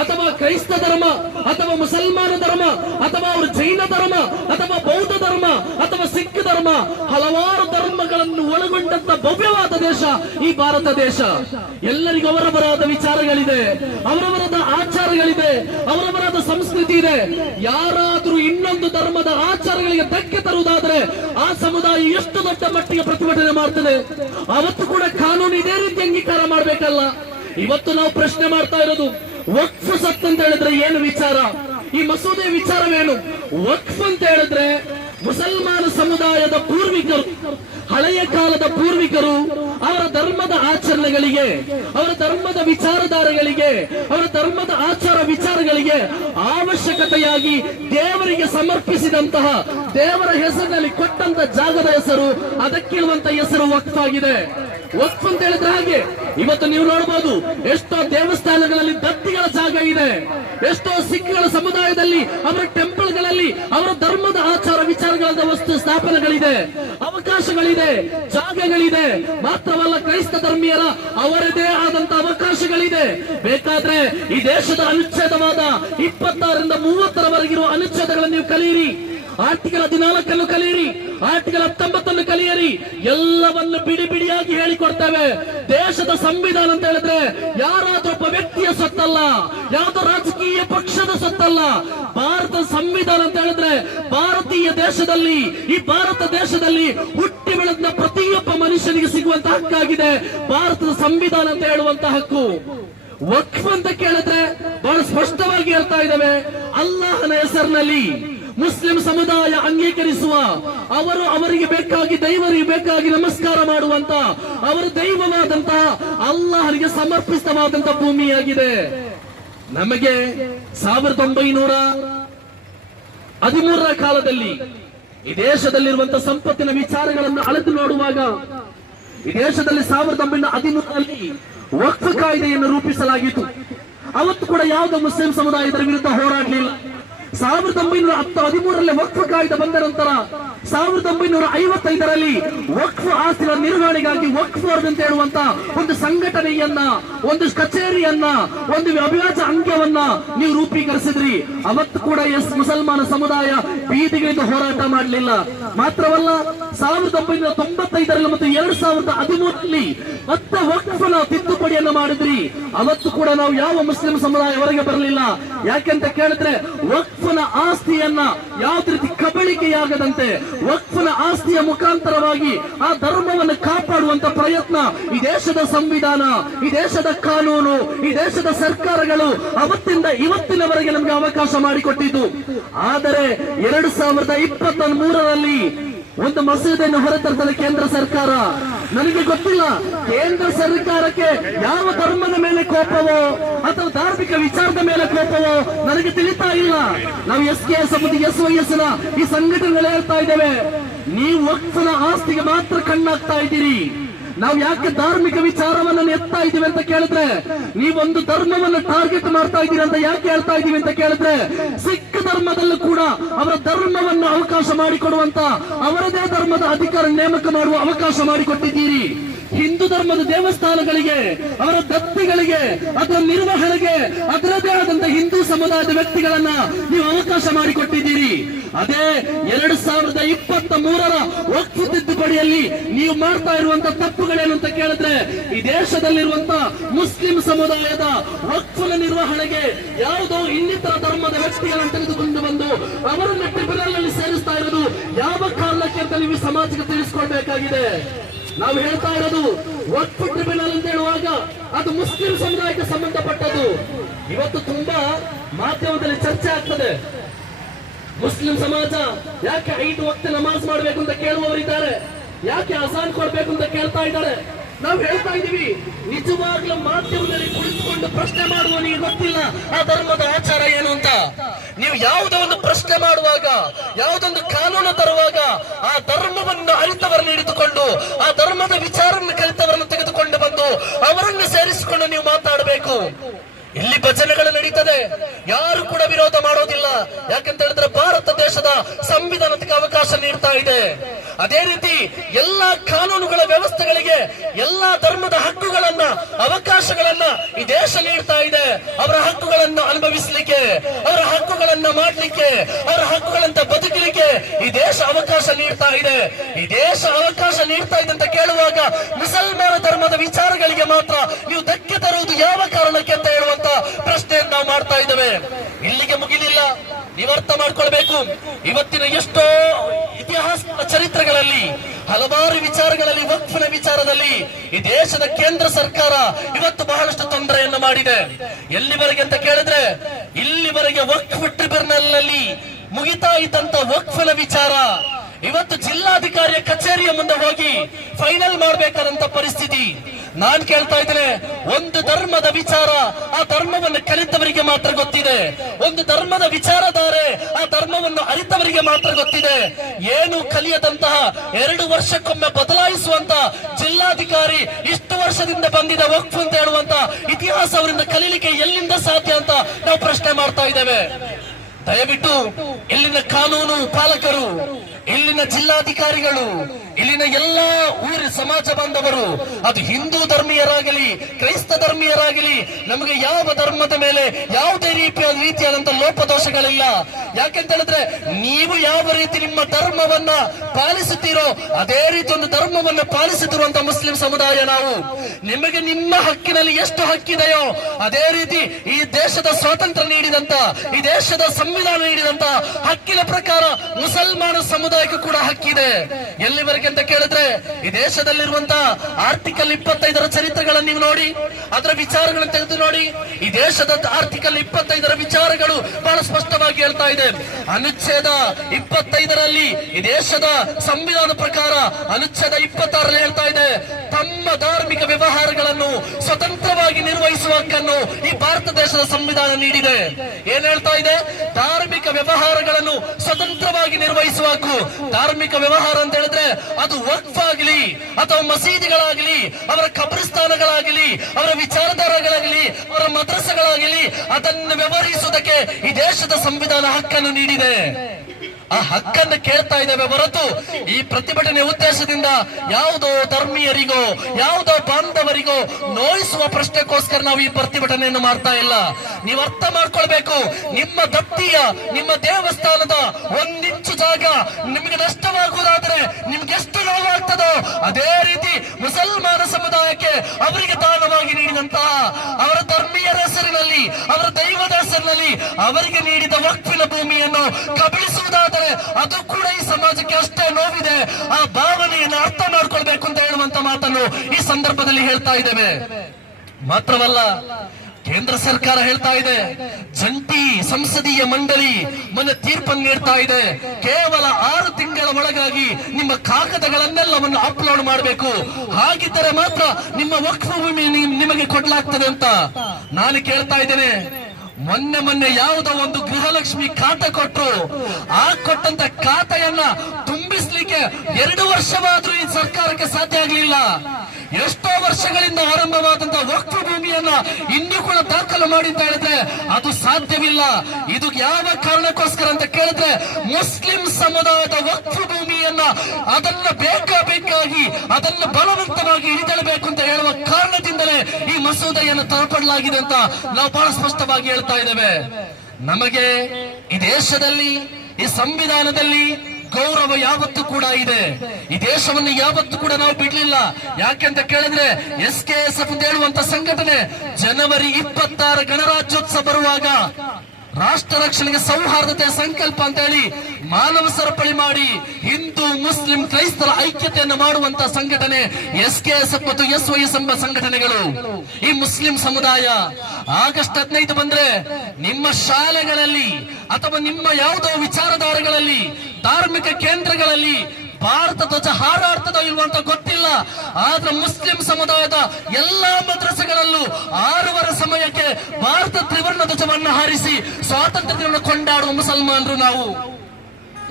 ಅಥವಾ ಕ್ರೈಸ್ತ ಧರ್ಮ ಅಥವಾ ಮುಸಲ್ಮಾನ ಧರ್ಮ ಅಥವಾ ಅವರು ಜೈನ ಧರ್ಮ ಅಥವಾ ಬೌದ್ಧ ಧರ್ಮ ಅಥವಾ ಸಿಖ್ ಧರ್ಮ ಧರ್ಮ, ಹಲವಾರು ಧರ್ಮಗಳನ್ನು ಒಳಗೊಂಡಂತ ಭವ್ಯವಾದ ದೇಶ ಈ ಭಾರತ ದೇಶ. ಎಲ್ಲರಿಗೂ ಅವರವರಾದ ವಿಚಾರಗಳಿದೆ, ಅವರವರಾದ ಆಚಾರಗಳಿದೆ, ಅವರವರಾದ ಸಂಸ್ಕೃತಿ ಇದೆ. ಯಾರಾದ್ರೂ ಇನ್ನೊಂದು ಧರ್ಮದ ಆಚಾರಗಳಿಗೆ ಧಕ್ಕೆ ತರುವುದಾದ್ರೆ ಆ ಸಮುದಾಯ ಎಷ್ಟು ದೊಡ್ಡ ಮಟ್ಟಿಗೆ ಪ್ರತಿಭಟನೆ ಮಾಡ್ತದೆ. ಅವತ್ತು ಕೂಡ ಕಾನೂನು ಇದೇ ರೀತಿ ಅಂಗೀಕಾರ ಮಾಡಬೇಕಲ್ಲ. ಇವತ್ತು ನಾವು ಪ್ರಶ್ನೆ ಮಾಡ್ತಾ ಇರೋದು, ವಕ್ಫ್ ಸತ್ ಅಂತ ಹೇಳಿದ್ರೆ ಏನು ವಿಚಾರ, ಈ ಮಸೂದೆ ವಿಚಾರವೇನು? ವಕ್ಫ್ ಅಂತ ಹೇಳಿದ್ರೆ ಮುಸಲ್ಮಾನ ಸಮುದಾಯದ ಪೂರ್ವಿಕರು, ಹಳೆಯ ಕಾಲದ ಪೂರ್ವಿಕರು ಅವರ ಧರ್ಮದ ಆಚರಣೆಗಳಿಗೆ, ಅವರ ಧರ್ಮದ ವಿಚಾರಧಾರೆಗಳಿಗೆ, ಅವರ ಧರ್ಮದ ಆಚಾರ ವಿಚಾರಗಳಿಗೆ ಅವಶ್ಯಕತೆಯಾಗಿ ದೇವರಿಗೆ ಸಮರ್ಪಿಸಿದಂತಹ, ದೇವರ ಹೆಸರಿನಲ್ಲಿ ಕೊಟ್ಟಂತ ಜಾಗದ ಹೆಸರು, ಅದಕ್ಕಿರುವಂತ ಹೆಸರು ವಕ್ಫ್ ಆಗಿದೆ. ವಕ್ಫ್ ಅಂತ ಹೇಳಿದ್ರೆ ಹಾಗೆ ಇವತ್ತು ನೀವು ನೋಡಬಹುದು, ಎಷ್ಟೋ ದೇವಸ್ಥಾನಗಳಲ್ಲಿ ದತ್ತಿಗಳ ಜಾಗ ಇದೆ, ಎಷ್ಟೋ ಸಿಖ್ಗಳ ಸಮುದಾಯದಲ್ಲಿ ಅವರ ಟೆಂಪಲ್ಗಳಲ್ಲಿ ಅವರ ಧರ್ಮದ ಆಚಾರ ವಿಚಾರಗಳಾದ ವಸ್ತು ಸ್ಥಾಪನೆಗಳಿದೆ, ಅವಕಾಶಗಳಿದೆ, ಜಾಗಗಳಿದೆ. ಮಾತ್ರವಲ್ಲ, ಕ್ರೈಸ್ತ ಧರ್ಮೀಯರ ಅವರದೇ ಆದಂತ ಅವಕಾಶಗಳಿದೆ. ಬೇಕಾದ್ರೆ ಈ ದೇಶದ ಅನುಚ್ಛೇದವಾದ 26ರಿಂದ 30ರವರೆಗಿರುವ ಅನುಚ್ಛೇದಗಳನ್ನು ನೀವು ಕಲಿಯಿರಿ, ಆರ್ಟಿಕಲ್ 14 ಕಲಿಯಿರಿ, ಆರ್ಟಿಕಲ್ 19 ಕಲಿಯಿರಿ. ಎಲ್ಲವನ್ನು ಬಿಡಿ ಬಿಡಿಯಾಗಿ ಹೇಳಿಕೊಡ್ತೇವೆ. ದೇಶದ ಸಂವಿಧಾನ ಅಂತ ಹೇಳಿದ್ರೆ ಯಾರಾದ್ರೂ ಒಬ್ಬ ವ್ಯಕ್ತಿಯ ಸೊತ್ತಲ್ಲ, ಯಾವುದೋ ರಾಜಕೀಯ ಪಕ್ಷದ ಸೊತ್ತಲ್ಲ. ಭಾರತ ಸಂವಿಧಾನ ಅಂತ ಹೇಳಿದ್ರೆ ಭಾರತೀಯ ದೇಶದಲ್ಲಿ, ಈ ಭಾರತ ದೇಶದಲ್ಲಿ ಹುಟ್ಟಿ ಬೆಳೆದ ಪ್ರತಿಯೊಬ್ಬ ಮನುಷ್ಯನಿಗೆ ಸಿಗುವಂತ ಹಕ್ಕಾಗಿದೆ ಭಾರತದ ಸಂವಿಧಾನ ಅಂತ ಹೇಳುವಂತ ಹಕ್ಕು. ವಕ್ಫ್ ಅಂತ ಕೇಳಿದ್ರೆ ಬಹಳ ಸ್ಪಷ್ಟವಾಗಿ ಹೇಳ್ತಾ ಇದ್ದೇವೆ, ಅಲ್ಲಾಹನ ಹೆಸರಿನಲ್ಲಿ ಮುಸ್ಲಿಂ ಸಮುದಾಯ ಅಂಗೀಕರಿಸುವ, ಅವರು ಅವರಿಗೆ ಬೇಕಾಗಿ, ದೈವರಿಗೆ ಬೇಕಾಗಿ ನಮಸ್ಕಾರ ಮಾಡುವಂತ, ಅವರ ದೈವವಾದಂತಹ ಅಲ್ಲಾಹರಿಗೆ ಸಮರ್ಪಿತವಾದಂತಹ ಭೂಮಿಯಾಗಿದೆ. ನಮಗೆ 1913ರ ಕಾಲದಲ್ಲಿ ಈ ದೇಶದಲ್ಲಿರುವಂತಹ ಸಂಪತ್ತಿನ ವಿಚಾರಗಳನ್ನು ಅಳೆದು ನೋಡುವಾಗ, ಈ ದೇಶದಲ್ಲಿ 1913ರಲ್ಲಿ ವಕ್ಫ್ ಕಾಯ್ದೆಯನ್ನು ರೂಪಿಸಲಾಗಿತ್ತು. ಅವತ್ತು ಕೂಡ ಯಾವುದೋ ಮುಸ್ಲಿಂ ಸಮುದಾಯ ಇದರ ವಿರುದ್ಧ ಹೋರಾಡಲಿಲ್ಲ. 1913ರಲ್ಲಿ ವಕ್ಫ್ ಕಾಯ್ದೆ ಬಂದ ನಂತರ 1955ರಲ್ಲಿ ವಕ್ಫ್ ಆಸ್ತಿಗಳ ನಿರ್ವಹಣೆಗಾಗಿ ವಕ್ಫ್ ಬೋರ್ಡ್ ಅಂತ ಹೇಳುವಂತ ಒಂದು ಸಂಘಟನೆಯನ್ನ, ಒಂದು ಕಚೇರಿಯನ್ನ, ಒಂದು ಅವಿಭಾಜ್ಯ ಅಂಗವನ್ನ ನೀವು ರೂಪೀಕರಿಸಿದ್ರಿ. ಅವತ್ತು ಕೂಡ ಮುಸಲ್ಮಾನ ಸಮುದಾಯ ಬೀದಿಗಳಿಂದ ಹೋರಾಟ ಮಾಡಲಿಲ್ಲ. ಮಾತ್ರವಲ್ಲ, 1995ರಲ್ಲಿ ಮತ್ತು 2013ರಲ್ಲಿ ಮತ್ತೆ ವಕ್ಫ್ನ ತಿದ್ದುಪಡಿಯನ್ನು ಮಾಡಿದ್ರಿ. ಅವತ್ತು ಕೂಡ ನಾವು ಯಾವ ಮುಸ್ಲಿಂ ಸಮುದಾಯ ಹೊರಗೆ ಬರಲಿಲ್ಲ. ಯಾಕೆಂತ ಕೇಳಿದ್ರೆ ವಕ್ಫ್ನ ಆಸ್ತಿಯನ್ನ ಯಾವುದೇ ರೀತಿ ಕಬಳಿಕೆಯಾಗದಂತೆ, ವಕ್ಫ್ನ ಆಸ್ತಿಯ ಮುಖಾಂತರವಾಗಿ ಆ ಧರ್ಮವನ್ನು ಕಾಪಾಡುವಂತ ಪ್ರಯತ್ನ ಈ ದೇಶದ ಸಂವಿಧಾನ, ಈ ದೇಶದ ಕಾನೂನು, ಈ ದೇಶದ ಸರ್ಕಾರಗಳು ಅವತ್ತಿಂದ ಇವತ್ತಿನವರೆಗೆ ನಮಗೆ ಅವಕಾಶ ಮಾಡಿಕೊಟ್ಟಿದ್ದು. ಆದರೆ 2023ರಲ್ಲಿ ಒಂದು ಮಸೂದೆಯನ್ನು ಹೊರತರ್ತದೆ ಕೇಂದ್ರ ಸರ್ಕಾರ. ನನಗೆ ಗೊತ್ತಿಲ್ಲ ಕೇಂದ್ರ ಸರ್ಕಾರಕ್ಕೆ ಯಾವ ಧರ್ಮದ ಮೇಲೆ ಕೋಪವೋ ಅಥವಾ ಧಾರ್ಮಿಕ ವಿಚಾರದ ಮೇಲೆ ಕೋಪವೋ ನನಗೆ ತಿಳಿತಾ ಇಲ್ಲ. ನಾವು SKS ಮತ್ತು SYS ಈ ಸಂಘಟನೆಗಳು ಹೇಳ್ತಾ ಇದ್ದೇವೆ, ನೀವು ವಕ್ಫ್ನ ಆಸ್ತಿಗೆ ಮಾತ್ರ ಕಣ್ಣಾಗ್ತಾ ಇದ್ದೀರಿ. ನಾವು ಯಾಕೆ ಧಾರ್ಮಿಕ ವಿಚಾರವನ್ನು ಎತ್ತಾ ಇದೀವಿ ಅಂತ ಕೇಳಿದ್ರೆ, ನೀವೊಂದು ಧರ್ಮವನ್ನು ಟಾರ್ಗೆಟ್ ಮಾಡ್ತಾ ಇದ್ದೀರಿ ಅಂತ ಯಾಕೆ ಹೇಳ್ತಾ ಇದೀವಿ ಅಂತ ಕೇಳಿದ್ರೆ, ಸಿಖ್ ಧರ್ಮದಲ್ಲೂ ಕೂಡ ಅವರ ಧರ್ಮವನ್ನು ಅವಕಾಶ ಮಾಡಿಕೊಡುವಂತ, ಅವರದೇ ಧರ್ಮದ ಅಧಿಕಾರ ನೇಮಕ ಮಾಡುವ ಅವಕಾಶ ಮಾಡಿಕೊಟ್ಟಿದ್ದೀರಿ. ಹಿಂದೂ ಧರ್ಮದ ದೇವಸ್ಥಾನಗಳಿಗೆ, ಅವರ ದತ್ತಿಗಳಿಗೆ, ಅದರ ನಿರ್ವಹಣೆಗೆ ಅದರದೇ ಆದಂತಹ ಹಿಂದೂ ಸಮುದಾಯದ ವ್ಯಕ್ತಿಗಳನ್ನ ನೀವು ಅವಕಾಶ ಮಾಡಿಕೊಟ್ಟಿದ್ದೀರಿ. ಅದೇ 2023ರ ವಕ್ಫ್ ತಿದ್ದುಪಡಿಯಲ್ಲಿ ನೀವು ಮಾಡ್ತಾ ಇರುವಂತಹ ತಪ್ಪುಗಳೇನು ಅಂತ ಕೇಳಿದ್ರೆ, ಈ ದೇಶದಲ್ಲಿರುವಂತ ಮುಸ್ಲಿಂ ಸಮುದಾಯದ ವಕ್ಫ್ನ ನಿರ್ವಹಣೆಗೆ ಯಾವುದೋ ಇನ್ನಿತರ ಧರ್ಮದ ವ್ಯಕ್ತಿಗಳನ್ನು ತೆಗೆದುಕೊಂಡು ಬಂದು ಅವರನ್ನ ಟ್ರಿಬ್ಯುನಲ್ ಸೇರಿಸ್ತಾ ಇರೋದು ಯಾವ ಕಾರಣಕ್ಕೆ ಅಂತ ನೀವು ಸಮಾಜಕ್ಕೆ ತಿಳಿಸ್ಕೊಳ್ಬೇಕಾಗಿದೆ. ನಾವು ಹೇಳ್ತಾ ಇರೋದು ವಕ್ಫ್ ಟ್ರಿಬ್ಯುನಲ್ ಅಂತ ಹೇಳುವಾಗ ಅದು ಮುಸ್ಲಿಂ ಸಮುದಾಯಕ್ಕೆ ಸಂಬಂಧಪಟ್ಟದ್ದು. ಇವತ್ತು ತುಂಬಾ ಮಾಧ್ಯಮದಲ್ಲಿ ಚರ್ಚೆ ಆಗ್ತದೆ, ಮುಸ್ಲಿಂ ಸಮಾಜ ಯಾಕೆ 5 ವಕ್ತ ನಮಾಜ್ ಮಾಡಬೇಕು ಅಂತ ಕೇಳುವವರಿದ್ದಾರೆ, ಯಾಕೆ ಅಜಾನ್ ಕೊಡ್ಬೇಕು ಅಂತ ಕೇಳ್ತಾ ಇದ್ದಾರೆ. ನಾವು ಹೇಳ್ತಾ ಇದೀವಿ, ನಿಜವಾಗ್ಲೂ ಮಾಧ್ಯಮದಲ್ಲಿ ಕುಳಿತುಕೊಂಡು ಪ್ರಶ್ನೆ ಮಾಡುವವನಿಗೆ ಗೊತ್ತಿಲ್ಲ ಆ ಧರ್ಮದ ಆಚಾರ ಏನು ಅಂತ. ನೀವು ಯಾವುದೋ ಒಂದು ಪ್ರಶ್ನೆ ಮಾಡುವಾಗ, ಯಾವುದೊಂದು ಕಾನೂನು ತರುವಾಗ ಆ ಧರ್ಮವನ್ನು ಅರಿತವರನ್ನು ಹಿಡಿದುಕೊಂಡು, ಆ ಧರ್ಮದ ವಿಚಾರವನ್ನು ಕಲಿತವರನ್ನು ತೆಗೆದುಕೊಂಡು ಬಂದು ಅವರನ್ನು ಸೇರಿಸಿಕೊಂಡು ನೀವು ಮಾತಾಡಬೇಕು. ಇಲ್ಲಿ ಭಜನೆಗಳು ನಡೀತದೆ, ಯಾರು ಕೂಡ ವಿರೋಧ ಮಾಡೋದಿಲ್ಲ. ಯಾಕಂತ ಹೇಳಿದ್ರೆ ಭಾರತ ದೇಶದ ಸಂವಿಧಾನಕ್ಕೆ ಅವಕಾಶ ನೀಡ್ತಾ ಇದೆ. ಅದೇ ರೀತಿ ಎಲ್ಲಾ ಕಾನೂನುಗಳ ವ್ಯವಸ್ಥೆಗಳಿಗೆ ಎಲ್ಲಾ ಧರ್ಮದ ಹಕ್ಕುಗಳನ್ನ ಅವಕಾಶಗಳನ್ನ ಈ ದೇಶ ನೀಡ್ತಾ ಇದೆ. ಅವರ ಹಕ್ಕುಗಳನ್ನು ಅನುಭವಿಸಲಿಕ್ಕೆ, ಅವರ ಹಕ್ಕುಗಳನ್ನ ಮಾಡ್ಲಿಕ್ಕೆ, ಅವರ ಹಕ್ಕುಗಳಂತ ಬದುಕಲಿಕ್ಕೆ ಈ ದೇಶ ಅವಕಾಶ ನೀಡ್ತಾ ಇದೆ. ಈ ದೇಶ ಅವಕಾಶ ನೀಡ್ತಾ ಇದೆ ಅಂತ ಕೇಳುವಾಗ ಮುಸಲ್ಮಾನ ಧರ್ಮದ ವಿಚಾರಗಳಿಗೆ ಮಾತ್ರ ನೀವು ಧಕ್ಕೆ ತರುವುದು ಯಾವ ಕಾರಣಕ್ಕೆ ಅಂತ ಹೇಳುವಂತ ಪ್ರಶ್ನೆಯನ್ನು ನಾವು ಮಾಡ್ತಾ ಇದ್ದೇವೆ. ಇಲ್ಲಿಗೆ ಮುಗಿಲಿಲ್ಲ, ನೀವು ಅರ್ಥ ಮಾಡ್ಕೊಳ್ಬೇಕು. ಇವತ್ತಿನ ಎಷ್ಟೋ ಇತಿಹಾಸ ಚರಿತ್ರೆಗಳಲ್ಲಿ ಹಲವಾರು ವಿಚಾರಗಳಲ್ಲಿ ವಕ್ಫಿನ ವಿಚಾರದಲ್ಲಿ ಈ ದೇಶದ ಕೇಂದ್ರ ಸರ್ಕಾರ ಇವತ್ತು ಬಹಳಷ್ಟು ತೊಂದರೆಯನ್ನು ಮಾಡಿದೆ. ಎಲ್ಲಿವರೆಗೆ ಅಂತ ಕೇಳಿದ್ರೆ, ಇಲ್ಲಿವರೆಗೆ ವಕ್ಫ್ ಟ್ರಿಬ್ಯುನಲ್ ನಲ್ಲಿ ಮುಗಿತಾ ಇದ್ದಂತ ವಕ್ಫಿನ ವಿಚಾರ ಇವತ್ತು ಜಿಲ್ಲಾಧಿಕಾರಿಯ ಕಚೇರಿಯ ಮುಂದೆ ಹೋಗಿ ಫೈನಲ್ ಮಾಡಬೇಕಾದಂತ ಪರಿಸ್ಥಿತಿ. ನಾನ್ ಕೇಳ್ತಾ ಇದ್ದೇನೆ, ಒಂದು ಧರ್ಮದ ವಿಚಾರ ಆ ಧರ್ಮವನ್ನು ಕಲಿತವರಿಗೆ ಮಾತ್ರ ಗೊತ್ತಿದೆ. ಒಂದು ಧರ್ಮದ ವಿಚಾರಧಾರೆ ಆ ಧರ್ಮವನ್ನು ಅರಿತವರಿಗೆ ಮಾತ್ರ ಗೊತ್ತಿದೆ. ಏನು ಕಲಿಯದಂತಹ 2 ವರ್ಷಕ್ಕೊಮ್ಮೆ ಬದಲಾಯಿಸುವಂತ ಜಿಲ್ಲಾಧಿಕಾರಿ ಇಷ್ಟು ವರ್ಷದಿಂದ ಬಂದಿದೆ ವಕ್ಫ್ ಅಂತ ಹೇಳುವಂತ ಇತಿಹಾಸ ಅವರಿಂದ ಕಲೀಲಿಕ್ಕೆ ಎಲ್ಲಿಂದ ಸಾಧ್ಯ ಅಂತ ನಾವು ಪ್ರಶ್ನೆ ಮಾಡ್ತಾ ಇದ್ದೇವೆ. ದಯವಿಟ್ಟು ಇಲ್ಲಿನ ಕಾನೂನು ಪಾಲಕರು, ಇಲ್ಲಿನ ಜಿಲ್ಲಾಧಿಕಾರಿಗಳು, ಇಲ್ಲಿನ ಎಲ್ಲಾ ಊರಿನ ಸಮಾಜ ಬಾಂಧವರು, ಅದು ಹಿಂದೂ ಧರ್ಮೀಯರಾಗಲಿ ಕ್ರೈಸ್ತ ಧರ್ಮೀಯರಾಗಲಿ, ನಮಗೆ ಯಾವ ಧರ್ಮದ ಮೇಲೆ ಯಾವುದೇ ರೀತಿಯಾದಂತ ಲೋಪದೋಷಗಳಿಲ್ಲ. ಯಾಕೆಂತ ಹೇಳಿದ್ರೆ, ನೀವು ಯಾವ ರೀತಿ ನಿಮ್ಮ ಧರ್ಮವನ್ನ ಪಾಲಿಸುತ್ತೀರೋ ಅದೇ ರೀತಿ ಒಂದು ಧರ್ಮವನ್ನ ಪಾಲಿಸುತ್ತಿರುವಂತ ಮುಸ್ಲಿಂ ಸಮುದಾಯ ನಾವು. ನಿಮಗೆ ನಿಮ್ಮ ಹಕ್ಕಿನಲ್ಲಿ ಎಷ್ಟು ಹಕ್ಕಿದೆಯೋ ಅದೇ ರೀತಿ ಈ ದೇಶದ ಸ್ವಾತಂತ್ರ್ಯ ನೀಡಿದಂತ, ಈ ದೇಶದ ಸಂವಿಧಾನ ನೀಡಿದಂತ ಹಕ್ಕಿನ ಪ್ರಕಾರ ಮುಸಲ್ಮಾನ ಸಮುದಾಯಕ್ಕೂ ಕೂಡ ಹಕ್ಕಿದೆ. ಎಲ್ಲಿವರೆಗೆ ಅಂತ ಕೇಳಿದ್ರೆ, ಈ ದೇಶದಲ್ಲಿರುವಂತ ಆರ್ಟಿಕಲ್ 25ರ ಚರಿತ್ರೆಗಳನ್ನು ನೀವು ನೋಡಿ, ಅದರ ವಿಚಾರಗಳನ್ನು ತೆಗೆದು ನೋಡಿ. ಈ ದೇಶದ ಆರ್ಟಿಕಲ್ 25ರ ವಿಚಾರಗಳು ಬಹಳ ಸ್ಪಷ್ಟವಾಗಿ ಹೇಳ್ತಾ ಇದೆ. ಅನುಚ್ಛೇದ 25ರಲ್ಲಿ ಈ ದೇಶದ ಸಂವಿಧಾನ ಪ್ರಕಾರ ಅನುಚ್ಛೇದ 26ರಲ್ಲಿ ಹೇಳ್ತಾ ಇದೆ, ತಮ್ಮ ಧಾರ್ಮಿಕ ವ್ಯವಹಾರಗಳನ್ನು ಸ್ವತಂತ್ರವಾಗಿ ನಿರ್ವಹಿಸುವ ಹಕ್ಕನ್ನು ಈ ಭಾರತ ದೇಶದ ಸಂವಿಧಾನ ನೀಡಿದೆ. ಏನ್ ಹೇಳ್ತಾ ಇದೆ? ಧಾರ್ಮಿಕ ವ್ಯವಹಾರಗಳನ್ನು ಸ್ವತಂತ್ರವಾಗಿ ನಿರ್ವಹಿಸುವ ಹಕ್ಕು. ಧಾರ್ಮಿಕ ವ್ಯವಹಾರ ಅಂತ ಹೇಳಿದ್ರೆ ಅದು ವಕ್ಫ್ ಆಗಲಿ ಅಥವಾ ಮಸೀದಿಗಳಾಗಲಿ, ಅವರ ಕಬ್ರಿಸ್ತಾನಗಳಾಗಲಿ, ಅವರ ವಿಚಾರಧಾರೆಗಳಾಗಲಿ, ಅವರ ಮದ್ರಸೆಗಳಾಗಲಿ, ಅದನ್ನು ವ್ಯವಹರಿಸುವುದಕ್ಕೆ ಈ ದೇಶದ ಸಂವಿಧಾನ ಹಕ್ಕನ್ನು ನೀಡಿದೆ. ಆ ಹಕ್ಕನ್ನು ಕೇಳ್ತಾ ಇದ್ದೇವೆ ಹೊರತು ಈ ಪ್ರತಿಭಟನೆ ಉದ್ದೇಶದಿಂದ ಯಾವುದೋ ಧರ್ಮೀಯರಿಗೋ ಯಾವುದೋ ಬಾಂಧವರಿಗೋ ನೋಯಿಸುವ ಪ್ರಶ್ನೆಗೋಸ್ಕರ ನಾವು ಈ ಪ್ರತಿಭಟನೆಯನ್ನು ಮಾಡ್ತಾ ಇಲ್ಲ. ನೀವು ಅರ್ಥ ಮಾಡ್ಕೊಳ್ಬೇಕು, ನಿಮ್ಮ ದತ್ತಿಯ, ನಿಮ್ಮ ದೇವಸ್ಥಾನದ 1 ಇಂಚು ಜಾಗ ನಿಮಗೆ ನಷ್ಟವಾಗುವುದಾದ್ರೆ ನಿಮ್ಗೆ ಎಷ್ಟು ನೋವಾಗ್ತದೋ ಅದೇ ರೀತಿ ಮುಸಲ್ಮಾನ ಸಮುದಾಯಕ್ಕೆ ಅವರಿಗೆ ದಾನವಾಗಿ ನೀಡಿದಂತಹ ಅವರ ಧರ್ಮೀಯರ ಹೆಸರಿನಲ್ಲಿ, ಅವರ ದೈವದ ಹೆಸರಿನಲ್ಲಿ ಅವರಿಗೆ ನೀಡಿದ ವಕ್ಫಿನ ಭೂಮಿಯನ್ನು ಕಬಳಿಸುವುದಾದರೆ ಅದು ಕೂಡ ಈ ಸಮಾಜಕ್ಕೆ ಅಷ್ಟೇ ನೋವಿದೆ. ಆ ಭಾವನೆಯನ್ನು ಅರ್ಥ ಮಾಡ್ಕೊಳ್ಬೇಕು ಅಂತ ಹೇಳುವಂತ ಮಾತನ್ನು ಈ ಸಂದರ್ಭದಲ್ಲಿ ಹೇಳ್ತಾ ಇದ್ದೇವೆ. ಮಾತ್ರವಲ್ಲ, ಕೇಂದ್ರ ಸರ್ಕಾರ ಹೇಳ್ತಾ ಇದೆ, ಜಂಟಿ ಸಂಸದೀಯ ಮಂಡಳಿ ಮೊನ್ನೆ ತೀರ್ಪನ್ನು ನೀಡ್ತಾ ಇದೆ, ಕೇವಲ 6 ತಿಂಗಳ ಒಳಗಾಗಿ ನಿಮ್ಮ ಕಾಗದಗಳನ್ನೆಲ್ಲವನ್ನು ಅಪ್ಲೋಡ್ ಮಾಡಬೇಕು, ಹಾಗಿದ್ದರೆ ಮಾತ್ರ ನಿಮ್ಮ ವಕ್ಫ್ ಭೂಮಿ ನಿಮಗೆ ಕೊಡಲಾಗ್ತದೆ ಅಂತ. ನಾನು ಕೇಳ್ತಾ ಇದ್ದೇನೆ, ಮೊನ್ನೆ ಯಾವುದೋ ಒಂದು ಗೃಹಲಕ್ಷ್ಮಿ ಖಾತೆ ಕೊಟ್ಟರು, ಆ ಕೊಟ್ಟಂತ ಖಾತೆಯನ್ನ ತುಂಬಿಸ್ಲಿಕ್ಕೆ 2 ವರ್ಷವಾದ್ರೂ ಈ ಸರ್ಕಾರಕ್ಕೆ ಸಾಧ್ಯ ಆಗಲಿಲ್ಲ. ಎಷ್ಟೋ ವರ್ಷಗಳಿಂದ ಆರಂಭವಾದಂತಹ ವಕ್ಫ್ ಭೂಮಿಯನ್ನ ಇನ್ನೂ ಕೂಡ ದಾಖಲು ಮಾಡಿ ಅಂತ ಹೇಳಿದ್ರೆ ಅದು ಸಾಧ್ಯವಿಲ್ಲ. ಇದು ಯಾವ ಕಾರಣಕ್ಕೋಸ್ಕರ ಅಂತ ಕೇಳಿದ್ರೆ, ಮುಸ್ಲಿಂ ಸಮುದಾಯದ ವಕ್ಫ್ ಭೂಮಿಯನ್ನ ಅದನ್ನ ಬೇಕಾಗಿ ಅದನ್ನು ಬಲವಂತವಾಗಿ ಹಿಡಿದಳಬೇಕು ಅಂತ ಹೇಳುವ ಕಾರಣದಿಂದಲೇ ಈ ಮಸೂದೆಯನ್ನು ತರಪಡಲಾಗಿದೆ ಅಂತ ನಾವು ಬಹಳ ಸ್ಪಷ್ಟವಾಗಿ ಹೇಳ್ತಾ ಇದ್ದೇವೆ. ನಮಗೆ ಈ ದೇಶದಲ್ಲಿ, ಈ ಸಂವಿಧಾನದಲ್ಲಿ ಗೌರವ ಯಾವತ್ತೂ ಕೂಡ ಇದೆ. ಈ ದೇಶವನ್ನು ಯಾವತ್ತೂ ಕೂಡ ನಾವು ಬಿಡ್ಲಿಲ್ಲ. ಯಾಕೆಂತ ಕೇಳಿದ್ರೆ, SKSF ಅಂತ ಹೇಳುವಂತ ಸಂಘಟನೆ ಜನವರಿ 26 ಗಣರಾಜ್ಯೋತ್ಸವ ಬರುವಾಗ ರಾಷ್ಟ್ರ ರಕ್ಷಣೆಗೆ ಸೌಹಾರ್ದತೆಯ ಸಂಕಲ್ಪ ಅಂತ ಹೇಳಿ ಮಾನವ ಸರಪಳಿ ಮಾಡಿ ಹಿಂದೂ ಮುಸ್ಲಿಂ ಕ್ರೈಸ್ತರ ಐಕ್ಯತೆಯನ್ನು ಮಾಡುವಂತ ಸಂಘಟನೆ SKSF ಮತ್ತು SYS ಎಂಬ ಸಂಘಟನೆಗಳು. ಈ ಮುಸ್ಲಿಂ ಸಮುದಾಯ ಆಗಸ್ಟ್ 15 ಬಂದ್ರೆ ನಿಮ್ಮ ಶಾಲೆಗಳಲ್ಲಿ ಅಥವಾ ನಿಮ್ಮ ಯಾವುದೋ ವಿಚಾರಧಾರೆಗಳಲ್ಲಿ, ಧಾರ್ಮಿಕ ಕೇಂದ್ರಗಳಲ್ಲಿ ಭಾರತ ಧ್ವಜ ಹಾರಾಡ್ತದೋ ಇಲ್ವಂತ ಗೊತ್ತಿಲ್ಲ. ಆದ್ರೆ ಮುಸ್ಲಿಂ ಸಮುದಾಯದ ಎಲ್ಲಾ ಮದ್ರಸೆಗಳಲ್ಲೂ 6:30 ಸಮಯಕ್ಕೆ ಭಾರತ ತ್ರಿವರ್ಣ ಧ್ವಜವನ್ನು ಹಾರಿಸಿ ಸ್ವಾತಂತ್ರ್ಯವನ್ನು ಕೊಂಡಾಡುವ ಮುಸಲ್ಮಾನರು ನಾವು.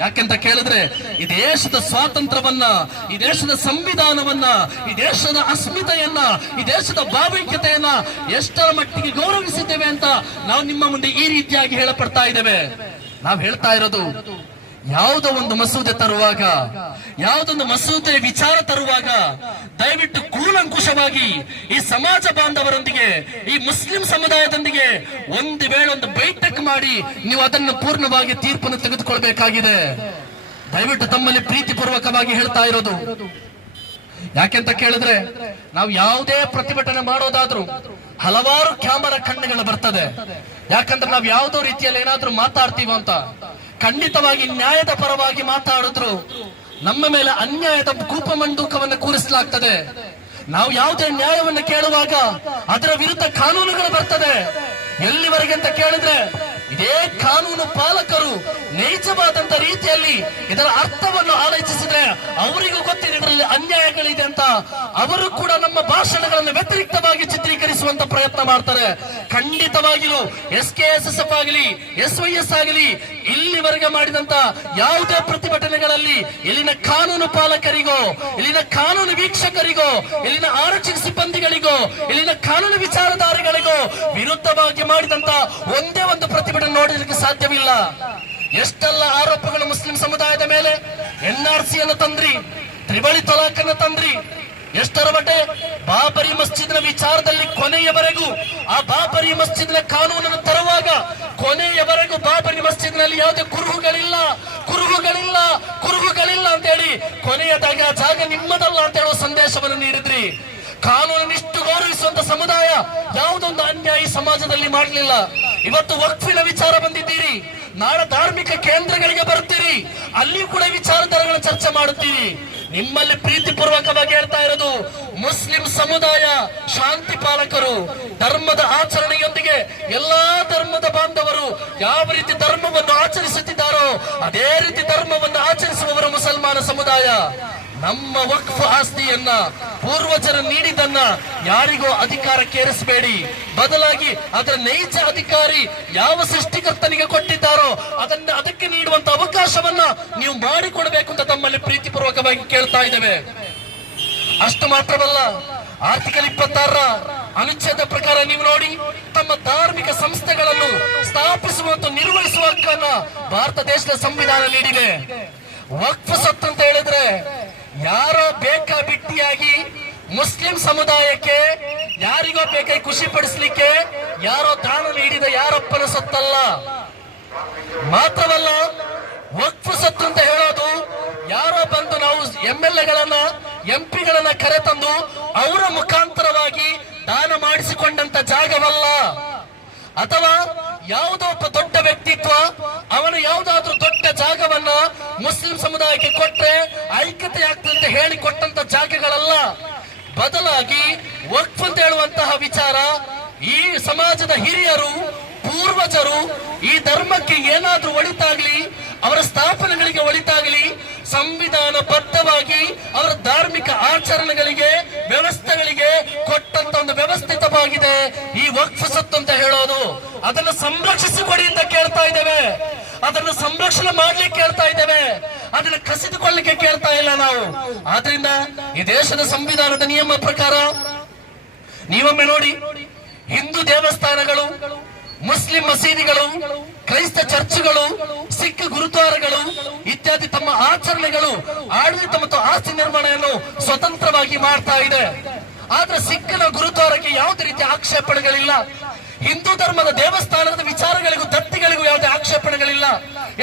ಯಾಕೆಂತ ಕೇಳಿದ್ರೆ, ಈ ದೇಶದ ಸ್ವಾತಂತ್ರ್ಯವನ್ನ, ಈ ದೇಶದ ಸಂವಿಧಾನವನ್ನ, ಈ ದೇಶದ ಅಸ್ಮಿತೆಯನ್ನ, ಈ ದೇಶದ ಭಾವೈಕ್ಯತೆಯನ್ನ ಎಷ್ಟರ ಮಟ್ಟಿಗೆ ಗೌರವಿಸಿದ್ದೇವೆ ಅಂತ ನಾವು ನಿಮ್ಮ ಮುಂದೆ ಈ ರೀತಿಯಾಗಿ ಹೇಳಪಡ್ತಾ ಇದ್ದೇವೆ. ನಾವು ಹೇಳ್ತಾ ಇರೋದು, ಯಾವುದೋ ಒಂದು ಮಸೂದೆ ತರುವಾಗ, ಯಾವುದೊಂದು ಮಸೂದೆ ವಿಚಾರ ತರುವಾಗ ದಯವಿಟ್ಟು ಕೂಲಂಕುಷವಾಗಿ ಈ ಸಮಾಜ ಬಾಂಧವರೊಂದಿಗೆ, ಈ ಮುಸ್ಲಿಂ ಸಮುದಾಯದೊಂದಿಗೆ ಒಂದು ವೇಳೆ ಒಂದು ಬೈಠಕ್ ಮಾಡಿ ನೀವು ಅದನ್ನು ಪೂರ್ಣವಾಗಿ ತೀರ್ಪನ್ನು ತೆಗೆದುಕೊಳ್ಬೇಕಾಗಿದೆ. ದಯವಿಟ್ಟು ತಮ್ಮಲ್ಲಿ ಪ್ರೀತಿಪೂರ್ವಕವಾಗಿ ಹೇಳ್ತಾ ಇರೋದು. ಯಾಕೆಂತ ಕೇಳಿದ್ರೆ, ನಾವು ಯಾವುದೇ ಪ್ರತಿಭಟನೆ ಮಾಡೋದಾದ್ರೂ ಹಲವಾರು ಕ್ಯಾಮರಾ ಕಣ್ಣುಗಳು ಬರ್ತದೆ. ಯಾಕಂದ್ರೆ ನಾವು ಯಾವುದೋ ರೀತಿಯಲ್ಲಿ ಏನಾದ್ರೂ ಮಾತಾಡ್ತೀವ ಅಂತ, ಖಂಡಿತವಾಗಿ ನ್ಯಾಯದ ಪರವಾಗಿ ಮಾತಾಡಿದ್ರು ನಮ್ಮ ಮೇಲೆ ಅನ್ಯಾಯದ ಕೂಪಮಂಡೂಕವನ್ನು ಕೂರಿಸಲಾಗ್ತದೆ. ನಾವು ಯಾವುದೇ ನ್ಯಾಯವನ್ನು ಕೇಳುವಾಗ ಅದರ ವಿರುದ್ಧ ಕಾನೂನುಗಳು ಬರ್ತದೆ. ಎಲ್ಲಿವರೆಗೆ ಅಂತ ಕೇಳಿದ್ರೆ, ಇದೇ ಕಾನೂನು ಪಾಲಕರು ನೈಜವಾದಂತ ರೀತಿಯಲ್ಲಿ ಇದರ ಅರ್ಥವನ್ನು ಆಲೋಚಿಸಿದ್ರೆ ಅವರಿಗೂ ಗೊತ್ತಿದೆ ಇದರಲ್ಲಿ ಅನ್ಯಾಯಗಳಿದೆ ಅಂತ. ಅವರು ಕೂಡ ನಮ್ಮ ಭಾಷಣಗಳನ್ನು ವ್ಯತಿರಿಕ್ತವಾಗಿ ಚಿತ್ರೀಕರಿಸುವಂತ ಪ್ರಯತ್ನ ಮಾಡ್ತಾರೆ. ಖಂಡಿತವಾಗಿಯೂ SKSSF ಆಗಲಿ, SYS ಆಗಲಿ, ಇಲ್ಲಿವರೆಗೆ ಮಾಡಿದಂತ ಯಾವುದೇ ಪ್ರತಿಭಟನೆಗಳಲ್ಲಿ ಇಲ್ಲಿನ ಕಾನೂನು ಪಾಲಕರಿಗೋ, ಇಲ್ಲಿನ ಕಾನೂನು ವೀಕ್ಷಕರಿಗೋ, ಇಲ್ಲಿನ ಆರಕ್ಷಕ ಸಿಬ್ಬಂದಿಗಳಿಗೋ, ಇಲ್ಲಿನ ಕಾನೂನು ವಿಚಾರಧಾರೆಗಳಿಗೋ ವಿರುದ್ಧವಾಗಿ ಮಾಡಿದಂತ ಒಂದೇ ಒಂದು ಪ್ರತಿಭಟನೆ ನೋಡಲಿಕ್ಕೆ ಸಾಧ್ಯವಿಲ್ಲ. ಎಷ್ಟೆಲ್ಲ ಆರೋಪಗಳು ಮುಸ್ಲಿಂ ಸಮುದಾಯದ ಮೇಲೆ, NRC ಅನ್ನು ತಂದ್ರಿ, ತ್ರಿವಳಿ ತಲಾಖ್ ಅನ್ನು ತಂದ್ರಿ, ಎಷ್ಟರ ಮಟ್ಟೆ ಬಾಬರಿ ಮಸ್ಜಿದ್ನ ವಿಚಾರದಲ್ಲಿ ಕೊನೆಯವರೆಗೂ ಆ ಬಾಬರಿ ಮಸ್ಜಿದ್ನ ಕಾನೂನನ್ನು ತರುವಾಗ ಕೊನೆಯವರೆಗೂ ಬಾಬರಿ ಮಸ್ಜಿದ್ನಲ್ಲಿ ಯಾವುದೇ ಕುರುಹುಗಳಿಲ್ಲ ಅಂತ ಹೇಳಿ ಕೊನೆಯದಾಗ ಜಾಗ ನಿಮ್ಮದಲ್ಲ ಅಂತ ಹೇಳುವ ಸಂದೇಶವನ್ನು ನೀಡಿದ್ರಿ. ಕಾನೂನನ್ನಿಷ್ಟು ಗೌರವಿಸುವಂತ ಸಮುದಾಯ ಯಾವುದೊಂದು ಅನ್ಯಾಯ ಸಮಾಜದಲ್ಲಿ ಮಾಡಲಿಲ್ಲ. ಇವತ್ತು ವಕ್ಫಿನ ವಿಚಾರ ಬಂದಿದ್ದೀರಿ, ನಾಳೆ ಧಾರ್ಮಿಕ ಕೇಂದ್ರಗಳಿಗೆ ಬರುತ್ತೀರಿ, ಅಲ್ಲಿ ಕೂಡ ವಿಚಾರಧಾರೆಗಳ ಚರ್ಚೆ ಮಾಡುತ್ತೀರಿ. ನಿಮ್ಮಲ್ಲಿ ಪ್ರೀತಿಪೂರ್ವಕವಾಗಿ ಹೇಳ್ತಾ ಇರೋದು, ಮುಸ್ಲಿಂ ಸಮುದಾಯ ಶಾಂತಿ ಪಾಲಕರು, ಧರ್ಮದ ಆಚರಣೆಯೊಂದಿಗೆ ಎಲ್ಲಾ ಧರ್ಮದ ಬಾಂಧವರು ಯಾವ ರೀತಿ ಧರ್ಮವನ್ನು ಆಚರಿಸುತ್ತಿದ್ದಾರೋ ಅದೇ ರೀತಿ ಧರ್ಮವನ್ನು ಆಚರಿಸುವವರು ಮುಸಲ್ಮಾನ ಸಮುದಾಯ. ನಮ್ಮ ವಕ್ಫ್ ಆಸ್ತಿಯನ್ನ ಪೂರ್ವಜರು ನೀಡಿದನ್ನ ಯಾರಿಗೋ ಅಧಿಕಾರಕ್ಕೇರಿಸಬೇಡಿ. ಬದಲಾಗಿ ಅದರ ನೈಜ ಅಧಿಕಾರಿ ಯಾವ ಸೃಷ್ಟಿಕರ್ತನಿಗೆ ಕೊಟ್ಟಿದ್ದಾರೋ ಅದಕ್ಕೆ ನೀಡುವಂತ ಅವಕಾಶವನ್ನ ನೀವು ಮಾಡಿಕೊಡಬೇಕು ಅಂತ ತಮ್ಮಲ್ಲಿ ಪ್ರೀತಿಪೂರ್ವಕವಾಗಿ ಕೇಳ್ತಾ ಇದ್ದೇವೆ. ಅಷ್ಟು ಮಾತ್ರವಲ್ಲ, ಆರ್ಟಿಕಲ್ 26ರ ಅನುಚ್ಛೇದ ಪ್ರಕಾರ ನೀವು ನೋಡಿ, ತಮ್ಮ ಧಾರ್ಮಿಕ ಸಂಸ್ಥೆಗಳನ್ನು ಸ್ಥಾಪಿಸುವ ಮತ್ತು ನಿರ್ವಹಿಸುವ ಹಕ್ಕನ್ನ ಭಾರತ ದೇಶದ ಸಂವಿಧಾನ ನೀಡಿದೆ. ವಕ್ಫ್ ಸತ್ತು ಅಂತ ಹೇಳಿದ್ರೆ ಯಾರೋ ಬೇಕಾಬಿಟ್ಟಿಯಾಗಿ ಮುಸ್ಲಿಂ ಸಮುದಾಯಕ್ಕೆ ಯಾರಿಗೋ ಬೇಕಾಗಿ ಖುಷಿ ಪಡಿಸಲಿಕ್ಕೆ ಯಾರೋ ದಾನ ನೀಡಿದ ಯಾರಪ್ಪನ ಸತ್ತಲ್ಲ. ಮಾತ್ರವಲ್ಲ, ವಕ್ಫ್ ಸತ್ತು ಅಂತ ಹೇಳೋದು ಯಾರೋ ಬಂದು ನಾವು MLAಗಳನ್ನ MP ಗಳನ್ನ ಕರೆತಂದು ಅವರ ಮುಖಾಂತರವಾಗಿ ದಾನ ಮಾಡಿಸಿಕೊಂಡಂತ ಜಾಗವಲ್ಲ. ಅಥವಾ ಯಾವುದೋ ಒಬ್ಬ ದೊಡ್ಡ ವ್ಯಕ್ತಿತ್ವ ಅವನು ಯಾವುದಾದ್ರೂ ದೊಡ್ಡ ಜಾಗವನ್ನ ಮುಸ್ಲಿಂ ಸಮುದಾಯಕ್ಕೆ ಕೊಟ್ರೆ ಐಕ್ಯತೆ ಆಗ್ತದೆ ಅಂತ ಹೇಳಿ ಕೊಟ್ಟಂತ ಜಾಗಗಳಲ್ಲ. ಬದಲಾಗಿ ವಕ್ಫ್ ಅಂತ ಹೇಳುವಂತಹ ವಿಚಾರ ಈ ಸಮಾಜದ ಹಿರಿಯರು, ಪೂರ್ವಜರು ಈ ಧರ್ಮಕ್ಕೆ ಏನಾದ್ರೂ ಒಳಿತಾಗ್ಲಿ, ಅವರ ಸ್ಥಾಪನೆಗಳಿಗೆ ಒಳಿತಾಗ್ಲಿ, ಸಂವಿಧಾನ ಬದ್ಧವಾಗಿ ಅವರ ಧಾರ್ಮಿಕ ಆಚರಣೆಗಳಿಗೆ, ವ್ಯವಸ್ಥೆಗಳಿಗೆ ಕೊಟ್ಟಂತ ಒಂದು ವ್ಯವಸ್ಥಿತವಾಗಿದೆ ಈ ವಕ್ಫ್ ಸತ್ತು ಅಂತ ಹೇಳೋದು. ಅದನ್ನು ಸಂರಕ್ಷಿಸಿಕೊಡಿ ಅಂತ ಕೇಳ್ತಾ ಇದ್ದೇವೆ, ಅದನ್ನು ಸಂರಕ್ಷಣೆ ಮಾಡ್ಲಿಕ್ಕೆ ಕೇಳ್ತಾ ಇದ್ದೇವೆ, ಅದನ್ನು ಕಸಿದುಕೊಳ್ಳಲಿಕ್ಕೆ ಕೇಳ್ತಾ ಇಲ್ಲ ನಾವು. ಆದ್ರಿಂದ ಈ ದೇಶದ ಸಂವಿಧಾನದ ನಿಯಮ ಪ್ರಕಾರ ನೀವೊಮ್ಮೆ ನೋಡಿ, ಹಿಂದೂ ದೇವಸ್ಥಾನಗಳು, ಮುಸ್ಲಿಂ ಮಸೀದಿಗಳು, ಕ್ರೈಸ್ತ ಚರ್ಚ್ಗಳು, ಸಿಖ್ ಗುರುದ್ವಾರಗಳು ಇತ್ಯಾದಿ ತಮ್ಮ ಆಚರಣೆಗಳು, ಆಡಳಿತ ಮತ್ತು ಆಸ್ತಿ ನಿರ್ವಹಣೆಯನ್ನು ಸ್ವತಂತ್ರವಾಗಿ ಮಾಡ್ತಾ ಇದೆ. ಆದ್ರೆ ಸಿಖ್ನ ಗುರುದ್ವಾರಕ್ಕೆ ಯಾವುದೇ ರೀತಿಯ ಆಕ್ಷೇಪಣೆಗಳಿಲ್ಲ. ಹಿಂದೂ ಧರ್ಮದ ದೇವಸ್ಥಾನದ ವಿಚಾರಗಳಿಗೂ ದತ್ತಿಗಳಿಗೂ ಯಾವುದೇ ಆಕ್ಷೇಪಣೆಗಳಿಲ್ಲ.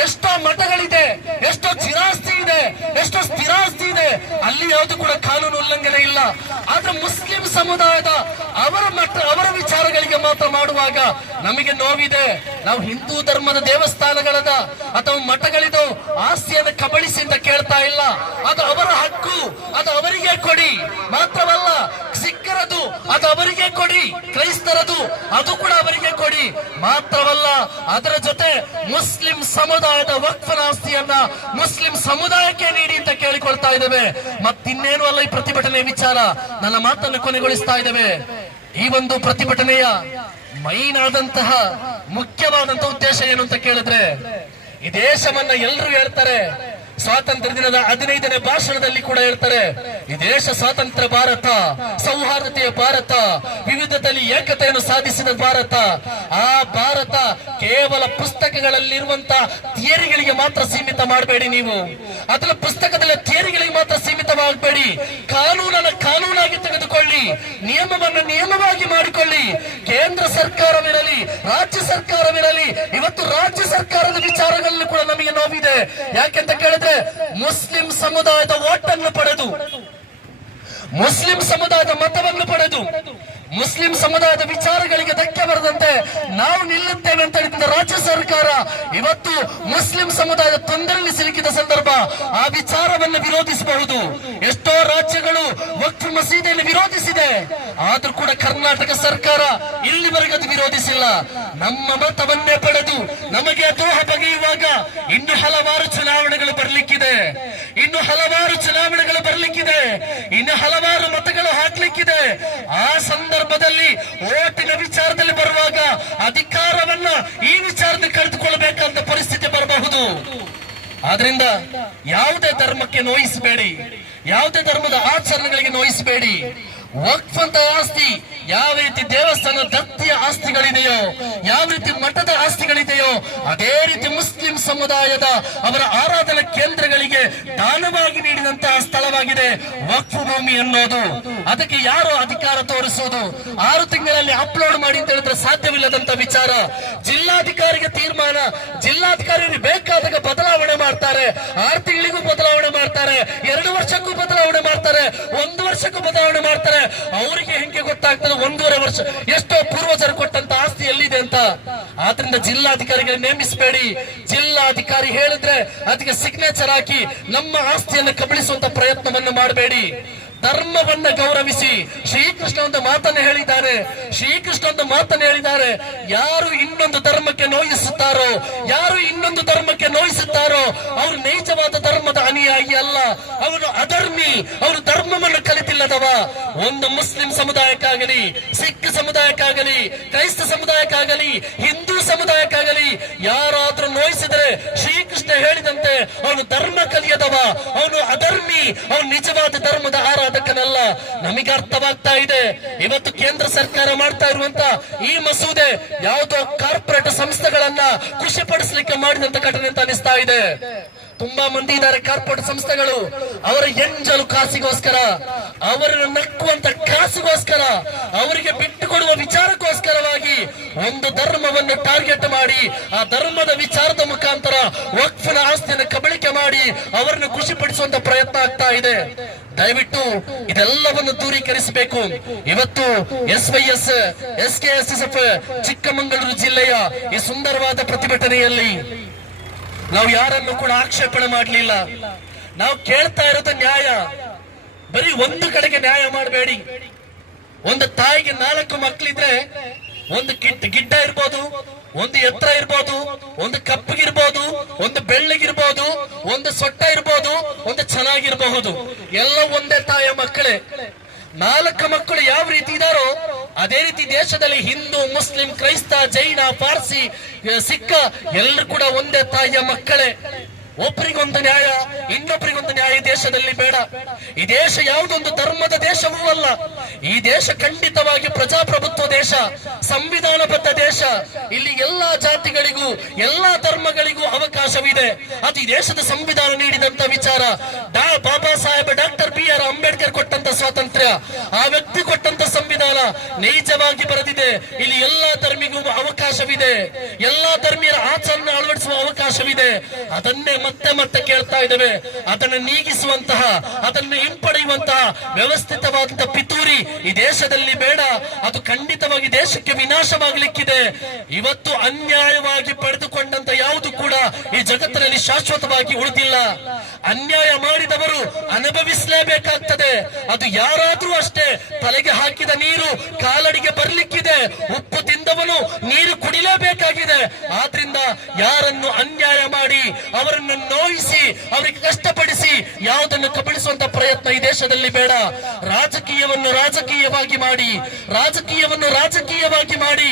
ಎಷ್ಟೋ ಮಠಗಳಿದೆ, ಎಷ್ಟೋ ಚಿರಾಸ್ತಿ ಇದೆ, ಎಷ್ಟೋ ಸ್ಥಿರಾಸ್ತಿ ಇದೆ, ಅಲ್ಲಿ ಯಾವುದು ಕೂಡ ಕಾನೂನು ಉಲ್ಲಂಘನೆ ಇಲ್ಲ. ಆದ್ರೆ ಮುಸ್ಲಿಂ ಸಮುದಾಯದ ಅವರ ವಿಚಾರಗಳಿಗೆ ಮಾತ್ರ ಮಾಡುವಾಗ ನಮಗೆ ನೋವಿದೆ. ನಾವು ಹಿಂದೂ ಧರ್ಮದ ದೇವಸ್ಥಾನಗಳದ ಅಥವಾ ಮಠಗಳಿದು ಆಸ್ತಿಯನ್ನು ಕಬಳಿಸಿ ಅಂತ ಕೇಳ್ತಾ ಇಲ್ಲ. ಅದು ಅವರ ಹಕ್ಕು, ಅದು ಅವರಿಗೆ ಕೊಡಿ. ಮಾತ್ರವಲ್ಲ, ಸಿಖ್ಖರದು ಅದು ಅವರಿಗೆ ಕೊಡಿ, ಕ್ರೈಸ್ತರದು ಅದು ಕೂಡ ಅವರಿಗೆ ಕೊಡಿ. ಮಾತ್ರವಲ್ಲ, ಅದರ ಜೊತೆ ಮುಸ್ಲಿಂ ಸಮುದಾಯದ ವಕ್ಫ್ ಆಸ್ತಿಯನ್ನ ಮುಸ್ಲಿಂ ಸಮುದಾಯಕ್ಕೆ ನೀಡಿ ಅಂತ ಕೇಳಿಕೊಳ್ತಾ ಇದ್ದೇವೆ. ಮತ್ತಿನ್ನೇನು ಅಲ್ಲ ಈ ಪ್ರತಿಭಟನೆ ವಿಚಾರ. ನನ್ನ ಮಾತನ್ನು ಕೊನೆಗೊಳಿಸ್ತಾ ಇದ್ದೇವೆ. ಈ ಒಂದು ಪ್ರತಿಭಟನೆಯ ಮೈನ್ ಆದಂತಹ ಮುಖ್ಯವಾದಂತಹ ಉದ್ದೇಶ ಏನು ಅಂತ ಕೇಳಿದ್ರೆ, ಈ ದೇಶವನ್ನ ಎಲ್ಲರೂ ಹೇಳ್ತಾರೆ, ಸ್ವಾತಂತ್ರ್ಯ ದಿನದ 15ನೇ ಭಾಷಣದಲ್ಲಿ ಕೂಡ ಹೇಳ್ತಾರೆ, ಈ ದೇಶ ಸ್ವಾತಂತ್ರ್ಯ ಭಾರತ, ಸೌಹಾರ್ದತೆಯ ಭಾರತ, ವಿವಿಧದಲ್ಲಿ ಏಕತೆಯನ್ನು ಸಾಧಿಸಿದ ಭಾರತ. ಆ ಭಾರತ ಕೇವಲ ಪುಸ್ತಕಗಳಲ್ಲಿರುವಂತ ಥಿಯರಿಗಳಿಗೆ ಮಾತ್ರ ಸೀಮಿತ ಮಾಡಬೇಡಿ. ನೀವು ಅದರ ಪುಸ್ತಕದಲ್ಲಿ ಥಿಯರಿಗಳಿಗೆ ಮಾತ್ರ ಸೀಮಿತವಾಗಬೇಡಿ. ಕಾನೂನಾಗಿ ತೆಗೆದುಕೊಳ್ಳಿ, ನಿಯಮವನ್ನು ನಿಯಮವಾಗಿ ಮಾಡಿಕೊಳ್ಳಿ. ಕೇಂದ್ರ ಸರ್ಕಾರವಿರಲಿ, ರಾಜ್ಯ ಸರ್ಕಾರವಿರಲಿ, ಇವತ್ತು ರಾಜ್ಯ ಸರ್ಕಾರದ ವಿಚಾರಗಳಲ್ಲಿ ಕೂಡ ನಮಗೆ ನೋವಿದೆ. ಯಾಕೆಂತ ಕೇಳಿದ್ರೆ, ಮುಸ್ಲಿಂ ಸಮುದಾಯದ ಓಟನ್ನು ಪಡೆದು, ಮುಸ್ಲಿಂ ಸಮುದಾಯದ ಮತವನ್ನು ಪಡೆದು, ಮುಸ್ಲಿಂ ಸಮುದಾಯದ ವಿಚಾರಗಳಿಗೆ ಧಕ್ಕೆ ಬರದಂತೆ ನಾವು ನಿಲ್ಲುತ್ತೇವೆ ಅಂತ ಹೇಳಿದ ರಾಜ್ಯ ಸರ್ಕಾರ ಇವತ್ತು ಮುಸ್ಲಿಂ ಸಮುದಾಯದ ತೊಂದರೆಯಲ್ಲಿ ಸಿಲುಕಿದ ಸಂದರ್ಭ ಆ ವಿಚಾರವನ್ನು ವಿರೋಧಿಸಬಹುದು. ಎಷ್ಟೋ ರಾಜ್ಯಗಳು ವಕ್ಫ್ ಮಸೀದಿಯನ್ನು ವಿರೋಧಿಸಿದೆ, ಆದ್ರೂ ಕೂಡ ಕರ್ನಾಟಕ ಸರ್ಕಾರ ಇಲ್ಲಿವರೆಗೆ ಅದು ವಿರೋಧಿಸಿಲ್ಲ. ನಮ್ಮ ಮತವನ್ನೇ ಪಡೆದು ನಮಗೆ ದ್ರೋಹ ಬಗೆಯುವಾಗ ಇನ್ನು ಹಲವಾರು ಚುನಾವಣೆಗಳು ಬರ್ಲಿಕ್ಕಿದೆ, ಇನ್ನು ಹಲವಾರು ಚುನಾವಣೆಗಳು ಬರ್ಲಿಕ್ಕಿದೆ, ಇನ್ನು ಹಲವಾರು ಮತಗಳು ಹಾಕ್ಲಿಕ್ಕಿದೆ. ಆ ಸಂದರ್ಭದಲ್ಲಿ ಓಟಿನ ವಿಚಾರದಲ್ಲಿ ಬರುವಾಗ ಅಧಿಕಾರವನ್ನ ಈ ವಿಚಾರದಲ್ಲಿ ಕಳೆದುಕೊಳ್ಳಬೇಕಂತ ಪರಿಸ್ಥಿತಿ ಬರಬಹುದು. ಆದ್ರಿಂದ ಯಾವುದೇ ಧರ್ಮಕ್ಕೆ ನೋಯಿಸಬೇಡಿ, ಯಾವುದೇ ಧರ್ಮದ ಆಚರಣೆಗಳಿಗೆ ನೋಯಿಸಬೇಡಿ. ವಕ್ಫ್ ಅಂತ ಆಸ್ತಿ ಯಾವ ರೀತಿ ದೇವಸ್ಥಾನ ದತ್ತಿಯ ಆಸ್ತಿಗಳಿದೆಯೋ, ಯಾವ ರೀತಿ ಮಠದ ಆಸ್ತಿಗಳಿದೆಯೋ, ಅದೇ ರೀತಿ ಮುಸ್ಲಿಂ ಸಮುದಾಯದ ಅವರ ಆರಾಧನಾ ಕೇಂದ್ರಗಳಿಗೆ ದಾನವಾಗಿ ನೀಡಿದಂತಹ ಸ್ಥಳವಾಗಿದೆ ವಕ್ಫ್ ಭೂಮಿ ಅನ್ನೋದು. ಅದಕ್ಕೆ ಯಾರು ಅಧಿಕಾರ ತೋರಿಸುವುದು? 6 ತಿಂಗಳಲ್ಲಿ ಅಪ್ಲೋಡ್ ಮಾಡಿ ಅಂತ ಹೇಳಿದ್ರೆ ಸಾಧ್ಯವಿಲ್ಲದಂತ ವಿಚಾರ. ಜಿಲ್ಲಾಧಿಕಾರಿಗೆ ತೀರ್ಮಾನ, ಜಿಲ್ಲಾಧಿಕಾರಿ ಬೇಕಾದಾಗ ಬದಲಾವಣೆ ಮಾಡ್ತಾರೆ, 6 ತಿಂಗಳಿಗೂ ಬದಲಾವಣೆ ಮಾಡ್ತಾರೆ, 2 ವರ್ಷಕ್ಕೂ ಬದಲಾವಣೆ ಮಾಡ್ತಾರೆ, 1 ವರ್ಷಕ್ಕೂ ಬದಲಾವಣೆ ಮಾಡ್ತಾರೆ. ಅವರಿಗೆ ಹೆಂಗೆ ಗೊತ್ತಾಗ್ತದೆ 1.5 ವರ್ಷ ಎಷ್ಟೋ ಪೂರ್ವಜರು ಕೊಟ್ಟಂತ ಆಸ್ತಿ ಎಲ್ಲಿದೆ ಅಂತ? ಆದ್ರಿಂದ ಜಿಲ್ಲಾಧಿಕಾರಿಗಳು ನೇಮಿಸಬೇಡಿ. ಜಿಲ್ಲಾಧಿಕಾರಿ ಹೇಳಿದ್ರೆ ಅದಕ್ಕೆ ಸಿಗ್ನೇಚರ್ ಹಾಕಿ ನಮ್ಮ ಆಸ್ತಿಯನ್ನು ಕಬಳಿಸುವಂತ ಪ್ರಯತ್ನವನ್ನು ಮಾಡಬೇಡಿ. ಧರ್ಮವನ್ನ ಗೌರವಿಸಿ. ಶ್ರೀಕೃಷ್ಣ ಒಂದು ಮಾತನ್ನು ಹೇಳಿದ್ದಾರೆ, ಯಾರು ಇನ್ನೊಂದು ಧರ್ಮಕ್ಕೆ ನೋಯಿಸುತ್ತಾರೋ, ಯಾರು ಇನ್ನೊಂದು ಧರ್ಮಕ್ಕೆ ನೋಯಿಸುತ್ತಾರೋ ಅವರು ನೈಜವಾದ ಧರ್ಮದ ಅನುಯಾಯಿ ಅಲ್ಲ, ಅವನು ಅಧರ್ಮಿ, ಅವರು ಧರ್ಮವನ್ನು ಕಲಿತಿಲ್ಲದವ. ಒಂದು ಮುಸ್ಲಿಂ ಸಮುದಾಯಕ್ಕಾಗಲಿ, ಸಿಖ್ ಸಮುದಾಯಕ್ಕಾಗಲಿ, ಕ್ರೈಸ್ತ ಸಮುದಾಯಕ್ಕಾಗಲಿ, ಹಿಂದೂ ಸಮುದಾಯಕ್ಕಾಗಲಿ ಯಾರಾದ್ರೂ ನೋಯಿಸಿದರೆ ಶ್ರೀಕೃಷ್ಣ ಹೇಳಿದಂತೆ ಅವನು ಧರ್ಮ ಕಲಿಯದವ, ಅವನು ಅಧರ್ಮಿ, ಅವನು ನಿಜವಾದ ಧರ್ಮದ ಆರಾಧಕನಲ್ಲ. ನಮಗೆ ಅರ್ಥವಾಗ್ತಾ ಇದೆ. ಇವತ್ತು ಕೇಂದ್ರ ಸರ್ಕಾರ ಮಾಡ್ತಾ ಇರುವಂತ ಈ ಮಸೂದೆ ಯಾವುದೋ ಕಾರ್ಪೊರೇಟ್ ಸಂಸ್ಥೆಗಳನ್ನ ಖುಷಿಪಡಿಸಲಿಕ್ಕೆ ಮಾಡಿದಂತ ಘಟನೆ ಅಂತ ಅನಿಸ್ತಾ ಇದೆ. ತುಂಬಾ ಮಂದಿ ಇದ್ದಾರೆ ಕಾರ್ಪೊರೇಟ್ ಸಂಸ್ಥೆಗಳು, ಅವರ ಎಂಜಲು ಕಾಸಿಗೋಸ್ಕರ, ಅವರನ್ನು ನಕ್ಕುವಂತ ಕಾಸಿಗೋಸ್ಕರ, ಅವರಿಗೆ ಬಿಟ್ಟು ಕೊಡುವ ವಿಚಾರಕ್ಕೋಸ್ಕರವಾಗಿ ಒಂದು ಧರ್ಮವನ್ನು ಟಾರ್ಗೆಟ್ ಮಾಡಿ ಆ ಧರ್ಮದ ವಿಚಾರದ ಮುಖಾಂತರ ವಕ್ಫ್ನ ಆಸ್ತಿಯನ್ನು ಕಬಳಿಕೆ ಮಾಡಿ ಅವರನ್ನು ಖುಷಿಪಡಿಸುವಂತ ಪ್ರಯತ್ನ ಆಗ್ತಾ ಇದೆ. ದಯವಿಟ್ಟು ಇದೆಲ್ಲವನ್ನು ದೂರೀಕರಿಸಬೇಕು. ಇವತ್ತು SYS, SKSSF ಚಿಕ್ಕಮಗಳೂರು ಜಿಲ್ಲೆಯ ಈ ಸುಂದರವಾದ ಪ್ರತಿಭಟನೆಯಲ್ಲಿ ನಾವು ಯಾರನ್ನು ಕೂಡ ಆಕ್ಷೇಪಣೆ ಮಾಡಲಿಲ್ಲ. ನಾವು ಕೇಳ್ತಾ ಇರೋದು ನ್ಯಾಯ. ಬರೀ ಒಂದು ಕಡೆಗೆ ನ್ಯಾಯ ಮಾಡಬೇಡಿ. ಒಂದು ತಾಯಿಗೆ 4 ಮಕ್ಕಳಿದ್ರೆ ಒಂದು ಗಿಡ್ಡ ಇರ್ಬೋದು, ಒಂದು ಎತ್ತರ ಇರ್ಬೋದು, ಒಂದು ಕಪ್ಪಗಿರ್ಬೋದು, ಒಂದು ಬೆಳ್ಳಗಿರ್ಬೋದು, ಒಂದು ಸೊಟ್ಟ ಇರ್ಬೋದು, ಒಂದು ಚೆನ್ನಾಗಿರ್ಬಹುದು, ಎಲ್ಲ ಒಂದೇ ತಾಯಿಯ ಮಕ್ಕಳೇ. 4 ಮಕ್ಕಳು ಯಾವ ರೀತಿ ಇದಾರೋ ಅದೇ ರೀತಿ ದೇಶದಲ್ಲಿ ಹಿಂದೂ, ಮುಸ್ಲಿಂ, ಕ್ರೈಸ್ತ, ಜೈನ, ಪಾರ್ಸಿ, ಸಿಖ್ ಎಲ್ಲರೂ ಕೂಡ ಒಂದೇ ತಾಯಿಯ ಮಕ್ಕಳೇ. ಒಬ್ಬರಿಗೊಂದು ನ್ಯಾಯ, ಇನ್ನೊಬ್ಬರಿಗೊಂದು ನ್ಯಾಯ ದೇಶದಲ್ಲಿ ಬೇಡ. ಈ ದೇಶ ಯಾವುದೊಂದು ಧರ್ಮದ ದೇಶವೂ ಅಲ್ಲ. ಈ ದೇಶ ಖಂಡಿತವಾಗಿ ಪ್ರಜಾಪ್ರಭುತ್ವ ದೇಶ, ಸಂವಿಧಾನಬದ್ಧ ದೇಶ. ಇಲ್ಲಿ ಎಲ್ಲಾ ಜಾತಿಗಳಿಗೂ ಎಲ್ಲಾ ಧರ್ಮಗಳಿಗೂ ಅವಕಾಶವಿದೆ. ಅದು ಈ ದೇಶದ ಸಂವಿಧಾನ ನೀಡಿದಂತ ವಿಚಾರ. ಬಾಬಾ ಸಾಹೇಬ್ ಡಾಕ್ಟರ್ BR ಅಂಬೇಡ್ಕರ್ ಕೊಟ್ಟಂತ ಸ್ವಾತಂತ್ರ್ಯ, ಆ ವ್ಯಕ್ತಿ ಕೊಟ್ಟಂತ ಸಂವಿಧಾನ ನೈಜವಾಗಿ ಬರೆದಿದೆ. ಇಲ್ಲಿ ಎಲ್ಲಾ ಧರ್ಮಿಗೂ ಅವಕಾಶವಿದೆ, ಎಲ್ಲಾ ಧರ್ಮೀಯರ ಆಚರಣೆ ಅಳವಡಿಸುವ ಅವಕಾಶವಿದೆ. ಅದನ್ನೇ ಮತ್ತೆ ಕೇಳ್ತಾ ಇದ್ದೇವೆ. ಅದನ್ನು ನೀಗಿಸುವಂತಹ, ಅದನ್ನು ಹಿಂಪಡೆಯುವಂತಹ ವ್ಯವಸ್ಥಿತವಾದಂತಹ ಪಿತೂರಿ ಈ ದೇಶದಲ್ಲಿ ಬೇಡ. ಅದು ಖಂಡಿತವಾಗಿ ದೇಶಕ್ಕೆ ವಿನಾಶವಾಗಲಿಕ್ಕಿದೆ. ಇವತ್ತು ಅನ್ಯಾಯವಾಗಿ ಪಡೆದುಕೊಂಡಂತ ಯಾವುದು ಕೂಡ ಈ ಜಗತ್ತಿನಲ್ಲಿ ಶಾಶ್ವತವಾಗಿ ಉಳಿದಿಲ್ಲ. ಅನ್ಯಾಯ ಮಾಡಿದವರು ಅನುಭವಿಸಲೇಬೇಕಾಗ್ತದೆ. ಅದು ಯಾರಾದ್ರೂ ಅಷ್ಟೇ. ತಲೆಗೆ ಹಾಕಿದ ನೀರು ಕಾಲಡಿಗೆ ಬರ್ಲಿಕ್ಕಿದೆ. ಉಪ್ಪು ತಿಂದವನು ನೀರು ಕುಡಿಲೇಬೇಕಾಗಿದೆ. ಆದ್ರಿಂದ ಯಾರನ್ನು ಅನ್ಯಾಯ ಮಾಡಿ, ಅವರನ್ನು ನೋಯಿಸಿ, ಅವರಿಗೆ ಕಷ್ಟಪಡಿಸಿ ಯಾವುದನ್ನು ಕಬಳಿಸುವಂತ ಪ್ರಯತ್ನ ಇದೆ ದೇಶದಲ್ಲಿ ಬೇಡ. ರಾಜಕೀಯವನ್ನು ರಾಜಕೀಯವಾಗಿ ಮಾಡಿ, ರಾಜಕೀಯವನ್ನು ರಾಜಕೀಯವಾಗಿ ಮಾಡಿ,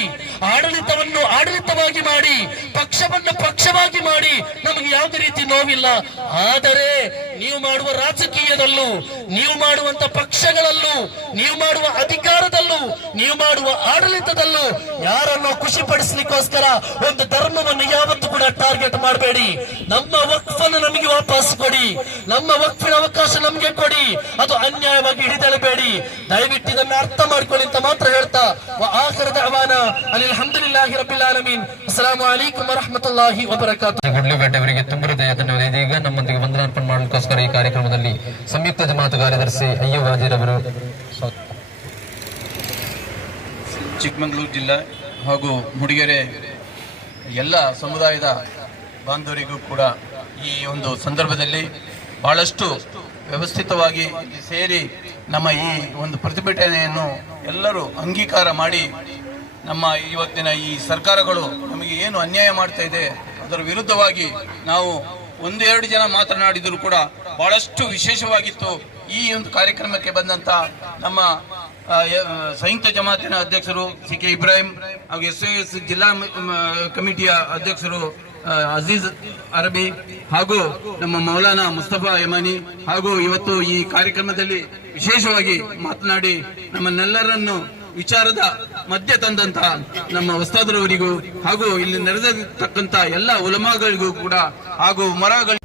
ಆಡಳಿತವನ್ನು ಆಡಳಿತವಾಗಿ ಮಾಡಿ, ಪಕ್ಷವನ್ನು ಪಕ್ಷವಾಗಿ ಮಾಡಿ ನಮಗೆ ಯಾವುದೇ ರೀತಿ ನೋವಿಲ್ಲ. ಆದರೆ ನೀವು ಮಾಡುವ ರಾಜಕೀಯದಲ್ಲೂ, ನೀವು ಮಾಡುವಂತ ಪಕ್ಷಗಳಲ್ಲೂ, ನೀವು ಮಾಡುವ ಅಧಿಕಾರದಲ್ಲೂ, ನೀವು ಮಾಡುವ ಆಡಳಿತದಲ್ಲೂ ಯಾರನ್ನು ಖುಷಿಪಡಿಸಲಿಕ್ಕೋಸ್ಕರ ಒಂದು ಧರ್ಮವನ್ನು ಯಾವತ್ತೂ ಕೂಡ ಟಾರ್ಗೆಟ್ ಮಾಡಬೇಡಿ. ನಮ್ಮ ವಕ್ಫನ್ನು ನಮಗೆ ವಾಪಸ್ ಕೊಡಿ, ನಮ್ಮ ವಕ್ಫಿನ ಅವಕಾಶ ನಮಗೆ ಕೊಡಿ. ಅದು ಅನ್ಯಾಯವಾಗಿ ಹಿಡಿದಳಬೇಡಿ. ದಯವಿಟ್ಟು ಇದನ್ನು ಅರ್ಥ ಮಾಡ್ಕೊಳ್ಳಿ ಅಂತ ಮಾತ್ರ ಹೇಳ್ತಾ ಆಖಿರ ದಅವಾನಾ ಅಲ್ಹಮ್ದುಲಿಲ್ಲಾಹಿ ರಬ್ಬಿಲ್ ಆಲಮೀನ್. ಅಸ್ಸಲಾಮು ಅಲೈಕುಂ ವರಹ್ಮತುಲ್ಲಾಹಿ ವಬರಕಾತುಹು. ಗುಡ್ಲುಪೇಟೆ ಅವರಿಗೆ ತುಂಬ ಹೃದಯ ಧನ್ಯವಾದ. ಇದೀಗ ನಮ್ಮೊಂದಿಗೆ ವಂದನಾರ್ಪಣೆ ಮಾಡಲಿಕ್ಕೋಸ್ಕರ ಈ ಕಾರ್ಯಕ್ರಮದಲ್ಲಿ ಸಂಯುಕ್ತ ಜಮಾತು ಕಾರ್ಯದರ್ಶಿ ಅಯ್ಯೂಬ್ ಹಾಜಿರ್ ಅವರು. ಚಿಕ್ಕಮಗಳೂರು ಜಿಲ್ಲೆ ಹಾಗೂ ಮೂಡಿಗೆರೆ ಎಲ್ಲ ಸಮುದಾಯದ ಬಾಂಧವರಿಗೂ ಕೂಡ ಈ ಒಂದು ಸಂದರ್ಭದಲ್ಲಿ ಬಹಳಷ್ಟು ವ್ಯವಸ್ಥಿತವಾಗಿ ಸೇರಿ ನಮ್ಮ ಈ ಒಂದು ಪ್ರತಿಭಟನೆಯನ್ನು ಎಲ್ಲರೂ ಅಂಗೀಕಾರ ಮಾಡಿ ನಮ್ಮ ಇವತ್ತಿನ ಈ ಸರ್ಕಾರಗಳು ನಮಗೆ ಏನು ಅನ್ಯಾಯ ಮಾಡ್ತಾ ಇದೆ ಅದರ ವಿರುದ್ಧವಾಗಿ ನಾವು ಒಂದೆರಡು ಜನ ಮಾತನಾಡಿದರೂ ಕೂಡ ಬಹಳಷ್ಟು ವಿಶೇಷವಾಗಿತ್ತು. ಈ ಒಂದು ಕಾರ್ಯಕ್ರಮಕ್ಕೆ ಬಂದಂತ ನಮ್ಮ ಸಂಯುಕ್ತ ಜಮಾತಿನ ಅಧ್ಯಕ್ಷರು ಸಿ.ಕೆ. ಇಬ್ರಾಹಿಂ ಹಾಗೂ ಎಸ್ ಜಿಲ್ಲಾ ಕಮಿಟಿಯ ಅಧ್ಯಕ್ಷರು ಅಜೀಜ್ ಅರಬಿ ಹಾಗೂ ನಮ್ಮ ಮೌಲಾನಾ ಮುಸ್ತಫಾ ಯಮಾನಿ ಹಾಗೂ ಇವತ್ತು ಈ ಕಾರ್ಯಕ್ರಮದಲ್ಲಿ ವಿಶೇಷವಾಗಿ ಮಾತನಾಡಿ ನಮ್ಮನ್ನೆಲ್ಲರನ್ನು ವಿಚಾರದ ಮಧ್ಯೆ ತಂದಂತ ನಮ್ಮ ಉಸ್ತಾದರವರಿಗೂ ಹಾಗೂ ಇಲ್ಲಿ ನೆರೆದಿರ್ತಕ್ಕಂತ ಎಲ್ಲ ಉಲಮಾಗಳಿಗೂ ಕೂಡ ಹಾಗೂ ಮರಗಳು